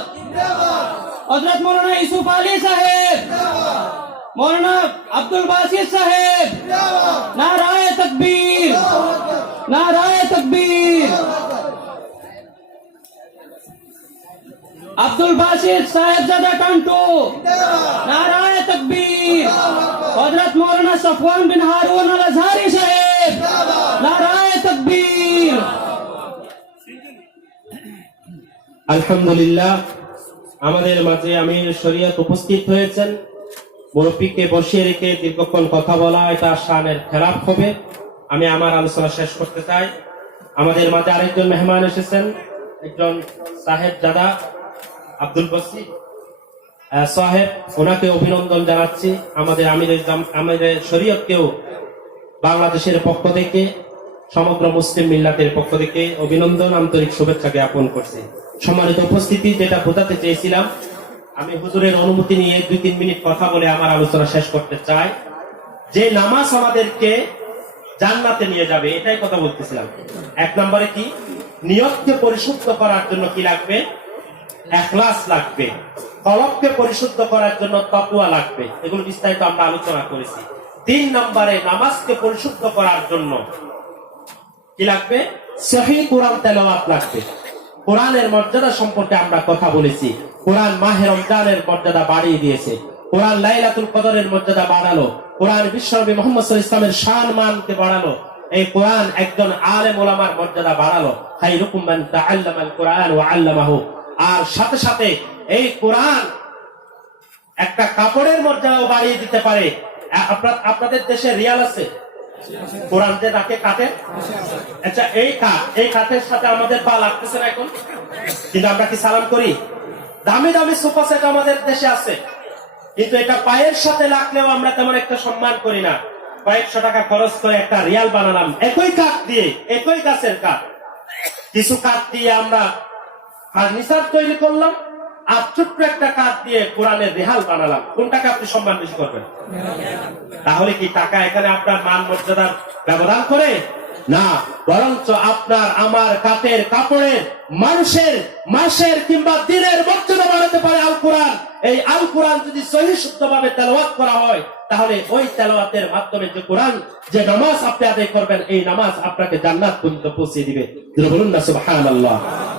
হযরত মৌলানা ইউসুফ আলী সাহেব, মৌলানা আব্দুল বাসির সাহেব, নারায়ে তাকবীর, নারায়ে তাকবীর। আব্দুল বাসির সাহেবজাদা টান্টু, নারায়ে তাকবীর। হযরত মৌলানা সাফওয়ান বিন হারুন আল আজহারি সাহেব, নারায়ে তাকবীর। আলহামদুলিল্লাহ, আমাদের মাঝে আমির শরীয়ত উপস্থিত হয়েছেন। মুরব্বীকে বসিয়ে রেখে দীর্ঘক্ষণ কথা বলা এটা শানের খেলাফ হবে। আমি আমার আলোচনা শেষ করতে চাই। আমাদের মাঝে আরেকজন মেহমান এসেছেন, একজন সাহেব জাদা আব্দুল বসির সাহেব, ওনাকে অভিনন্দন জানাচ্ছি। আমাদের আমিরের শরীয়তকেও বাংলাদেশের পক্ষ থেকে, সমগ্র মুসলিম মিল্লাতের পক্ষ থেকে অভিনন্দন, আন্তরিক শুভেচ্ছা জ্ঞাপন করছি। সম্মানিত উপস্থিতি, যেটা বোঝাতে চেয়েছিলাম, আমি হুজুরের অনুমতি নিয়ে 2-3 মিনিট কথা বলে আমার আলোচনা শেষ করতে চাই। যে নামাজ আমাদেরকে জান্নাতে নিয়ে যাবে, এটাই কথা বলতেছিলাম। 1 নম্বরে কি, নিয়তকে পরিশুদ্ধ করার জন্য কি লাগবে? ইখলাস লাগবে। কলবকে পরিশুদ্ধ করার জন্য তাকওয়া লাগবে। এগুলো বিস্তারিত আমরা আলোচনা করেছি। 3 নম্বরে নামাজকে পরিশুদ্ধ করার জন্য কি লাগবে? সহিহ কোরআন তেলাওয়াত লাগবে। কোরআনের মর্যাদা সম্পর্কে আমরা কথা বলেছি। কোরআন মাহে রমজানের মর্যাদা বাড়িয়ে দিয়েছে। কোরআন লাইলাতুল কদরের মর্যাদা বাড়ালো। কোরআন বিশ্বনবী মুহাম্মদ সাল্লাল্লাহু আলাইহি ওয়াসাল্লামের শান মানকে বাড়ালো। এই কোরআন একজন আলেম ওলামার মর্যাদা বাড়ালো। খায়রুকুম মান তাআল্লামাল কোরআন ওয়া আল্লামাহু। আর সাথে সাথে এই কোরআন একটা কাপড়ের মর্যাদাও বাড়িয়ে দিতে পারে। আপনাদের দেশে রিয়াল আছে? কোরআন যে তাকে কাটে, আচ্ছা এই কাঠের সাথে আমাদের পা লাগতেছে না এখন, কিন্তু আমরা কি সালাম করি? দামি দামি সোফা সেট আমাদের দেশে আছে, কিন্তু এটা পায়ের সাথে লাগলেও আমরা তেমন একটা সম্মান করি না। কয়েকশো টাকা খরচ করে একটা রিয়াল বানালাম একই কাঠ দিয়ে, একই গাছের কাঠ, কিছু কাঠ দিয়ে আমরা ফার্নিচার তৈরি করলাম, আর ছোট্ট একটা কাঠ দিয়ে কোরআনের রেহাল বানালাম। কোনটাকে আপনি সম্মান বেশি করবেন? তাহলে কি টাকা এখানে আপনার মান মর্যাদার ব্যবধান করে? না, বরঞ্চ আপনার আমার কাঠের কাপড়ের মানুষের মাসের কিংবা দিনের মর্যাদা বাড়াতে পারে আল কোরআন। এই আল কোরআন যদি সহিহ শুদ্ধভাবে তেলাওয়াত করা হয়, তাহলে ওই তেলাওয়াতের মাধ্যমে যে কোরআন, যে নামাজ আপনি আদায় করবেন, এই নামাজ আপনাকে জান্নাত পর্যন্ত পৌঁছে দিবে। বলুন না সুবহানাল্লাহ।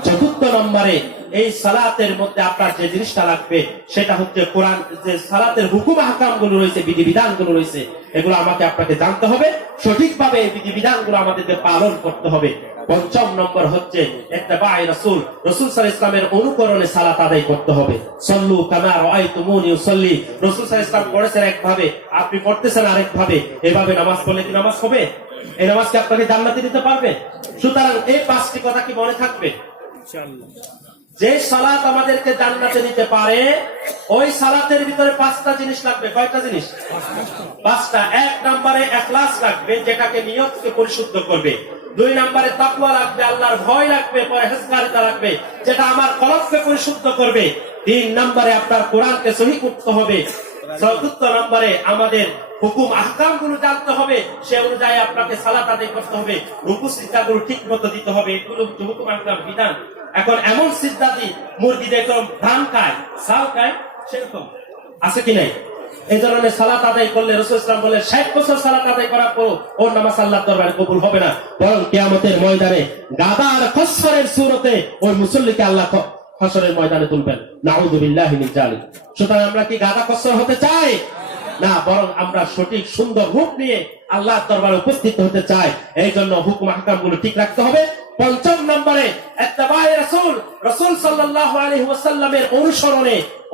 4 নম্বরে এই সালাতের মধ্যে আপনার যে জিনিসটা লাগবে সেটা হচ্ছে কোরআন, যে সালাতের হুকুম আহকাম গুলো রয়েছে, বিধিবিধান গুলো রয়েছে, এগুলো আমাকে আপনাকে জানতে হবে, সঠিকভাবে এই বিধিবিধান গুলো আমাদেরকে পালন করতে হবে। 5 নম্বর হচ্ছে ইত্তেবায়ে রাসূল, রাসূল সাল্লাল্লাহু আলাইহি ওয়াসাল্লামের অনুকরণে সালাত আদায় করতে হবে। সাল্লু কামা রাআইতুমুনি উসাল্লি, রাসূল সাল্লাল্লাহু আলাইহি ওয়াসাল্লাম পড়েছেন একভাবে, আপনি পড়তেছেন আরেকভাবে, এভাবে নামাজ পড়লে কি নামাজ হবে? এই নামাজকে আপনাকে জান্নাতে দিতে পারবে? সুতরাং এই 5টি কথা কি মনে থাকবে? ইনশাআল্লাহ। যে সালাত আমাদেরকে জান্নাতে নিতে পারে, ওই সালাতের ভিতরে 5টা জিনিস লাগবে। কয়টা জিনিস? 5টা। 1 নম্বরে ইখলাস লাগবে, যেটাকে নিয়তকে পরিশুদ্ধ করবে। 2 নম্বরে তাকওয়া লাগবে, আল্লাহর ভয় লাগবে, পরহেজগারিতা লাগবে, যেটা আমার কলবকে পরিশুদ্ধ করবে। 3 নম্বরে আপনার কোরআনকে সহিহ করতে হবে। 4 নম্বরে আমাদের হুকুম আহকাম গুলো জানতে হবে, সে অনুযায়ী আপনাকে সালাত আদায় করতে হবে, রুকু সিজদা গুলো ঠিক মতো দিতে হবে। এগুলো হচ্ছে হুকুম আহকাম, বিধান। এখন এমন সিজদা দি মুরগি দেখলাম ধান খায়, চাল খায়, সেরকম আছে কি নাই? এই ধরনের সালাত আদায় করলে রাসূল সাল্লাল্লাহু আলাইহি ওয়াসাল্লাম বলে 60 বছর সালাত আদায় করার পর ওর নামাজ আল্লাহর দরবারে কবুল হবে না, বরং কিয়ামতের ময়দানে গাদা আর খচ্চরের সুরতে ওই মুসল্লিকে আল্লাহ হাসরের ময়দানে তুলবেন। নাউযু বিল্লাহি মিন যালিক। সুতরাং আমরা কি গাদা খচ্চর হতে চাই? না, বরং আমরা সঠিক সুন্দর রূপ নিয়ে আল্লাহর দরবারে উপস্থিত হতে চাই। এই জন্য হুকুম আহকাম গুলো ঠিক রাখতে হবে। 5 নম্বরে ইত্তেবায়ে রাসূল, রাসূল সাল্লাল্লাহু আলাইহি ওয়াসাল্লামের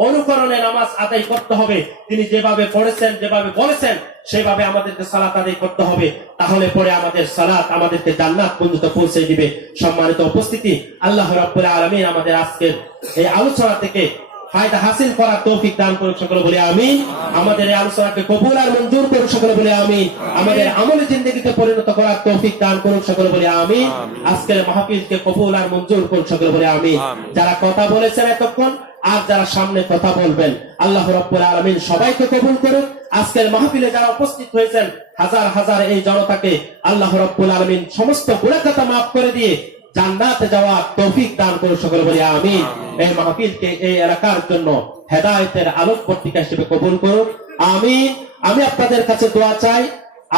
অনুকরণে নামাজ আদায় করতে হবে। তিনি যেভাবে পড়েছেন, যেভাবে বলেছেন, সেভাবে আমাদেরকে সালাত আদায় করতে হবে। তাহলে পরে আমাদের সালাত আমাদেরকে জান্নাত পর্যন্ত পৌঁছে দিবে। সম্মানিত উপস্থিতি, আল্লাহ রাব্বুল আলামিন আমাদের আজকের এই আলোচনা থেকে ফায়দা হাসিল করার তৌফিক দান করুন, সকলে বলে আমিন। আমাদের এই আলোচনাকে কবুল আর মঞ্জুর করুন, সকলে বলে আমিন। আমাদের আমলে জিন্দেগিতে পরিণত করার তৌফিক দান করুন, সকলে বলে আমিন। আজকের মাহফিলকে কবুল আর মঞ্জুর করুন, সকলে বলে আমিন। যারা কথা বলেছেন এতক্ষণ, আর যারা সামনে কথা বলবেন, আল্লাহ রাব্বুল আলামিন সবাইকে কবুল করুন। আজকের মাহফিলে যারা উপস্থিত হয়েছেন, হাজার হাজার এই জনতাকে আল্লাহ রাব্বুল আলামিন সমস্ত গুনাহ খাতা মাফ করে দিয়ে জান্নাতে যাওয়ার তৌফিক দান করুন, সকলে বলি আমিন। এই মাহফিলকে এই এলাকার জন্য হেদায়েতের আলোক পত্রিকা হিসেবে কবুল করুন, আমিন। আমি আপনাদের কাছে দোয়া চাই,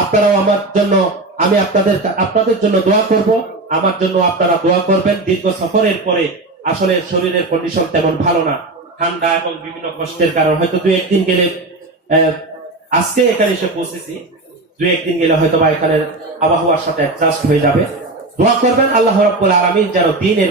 আপনারাও আমার জন্য, আমি আপনাদের জন্য দোয়া করব, আমার জন্য আপনারা দোয়া করবেন। দীর্ঘ সফরের পরে আসলে শরীরের কন্ডিশন তেমন ভালো না, ঠান্ডা এবং বিভিন্ন কষ্টের কারণ হয়তো 2-1 দিন গেলে, আজকে এখানে এসে পৌঁছেছি, 2-1 দিন গেলে হয়তো বা এখানে আবহাওয়ার সাথে অ্যাডজাস্ট হয়ে যাবে। দোয়া করবেন আল্লাহ রাব্বুল আলামিন যেন দ্বীনের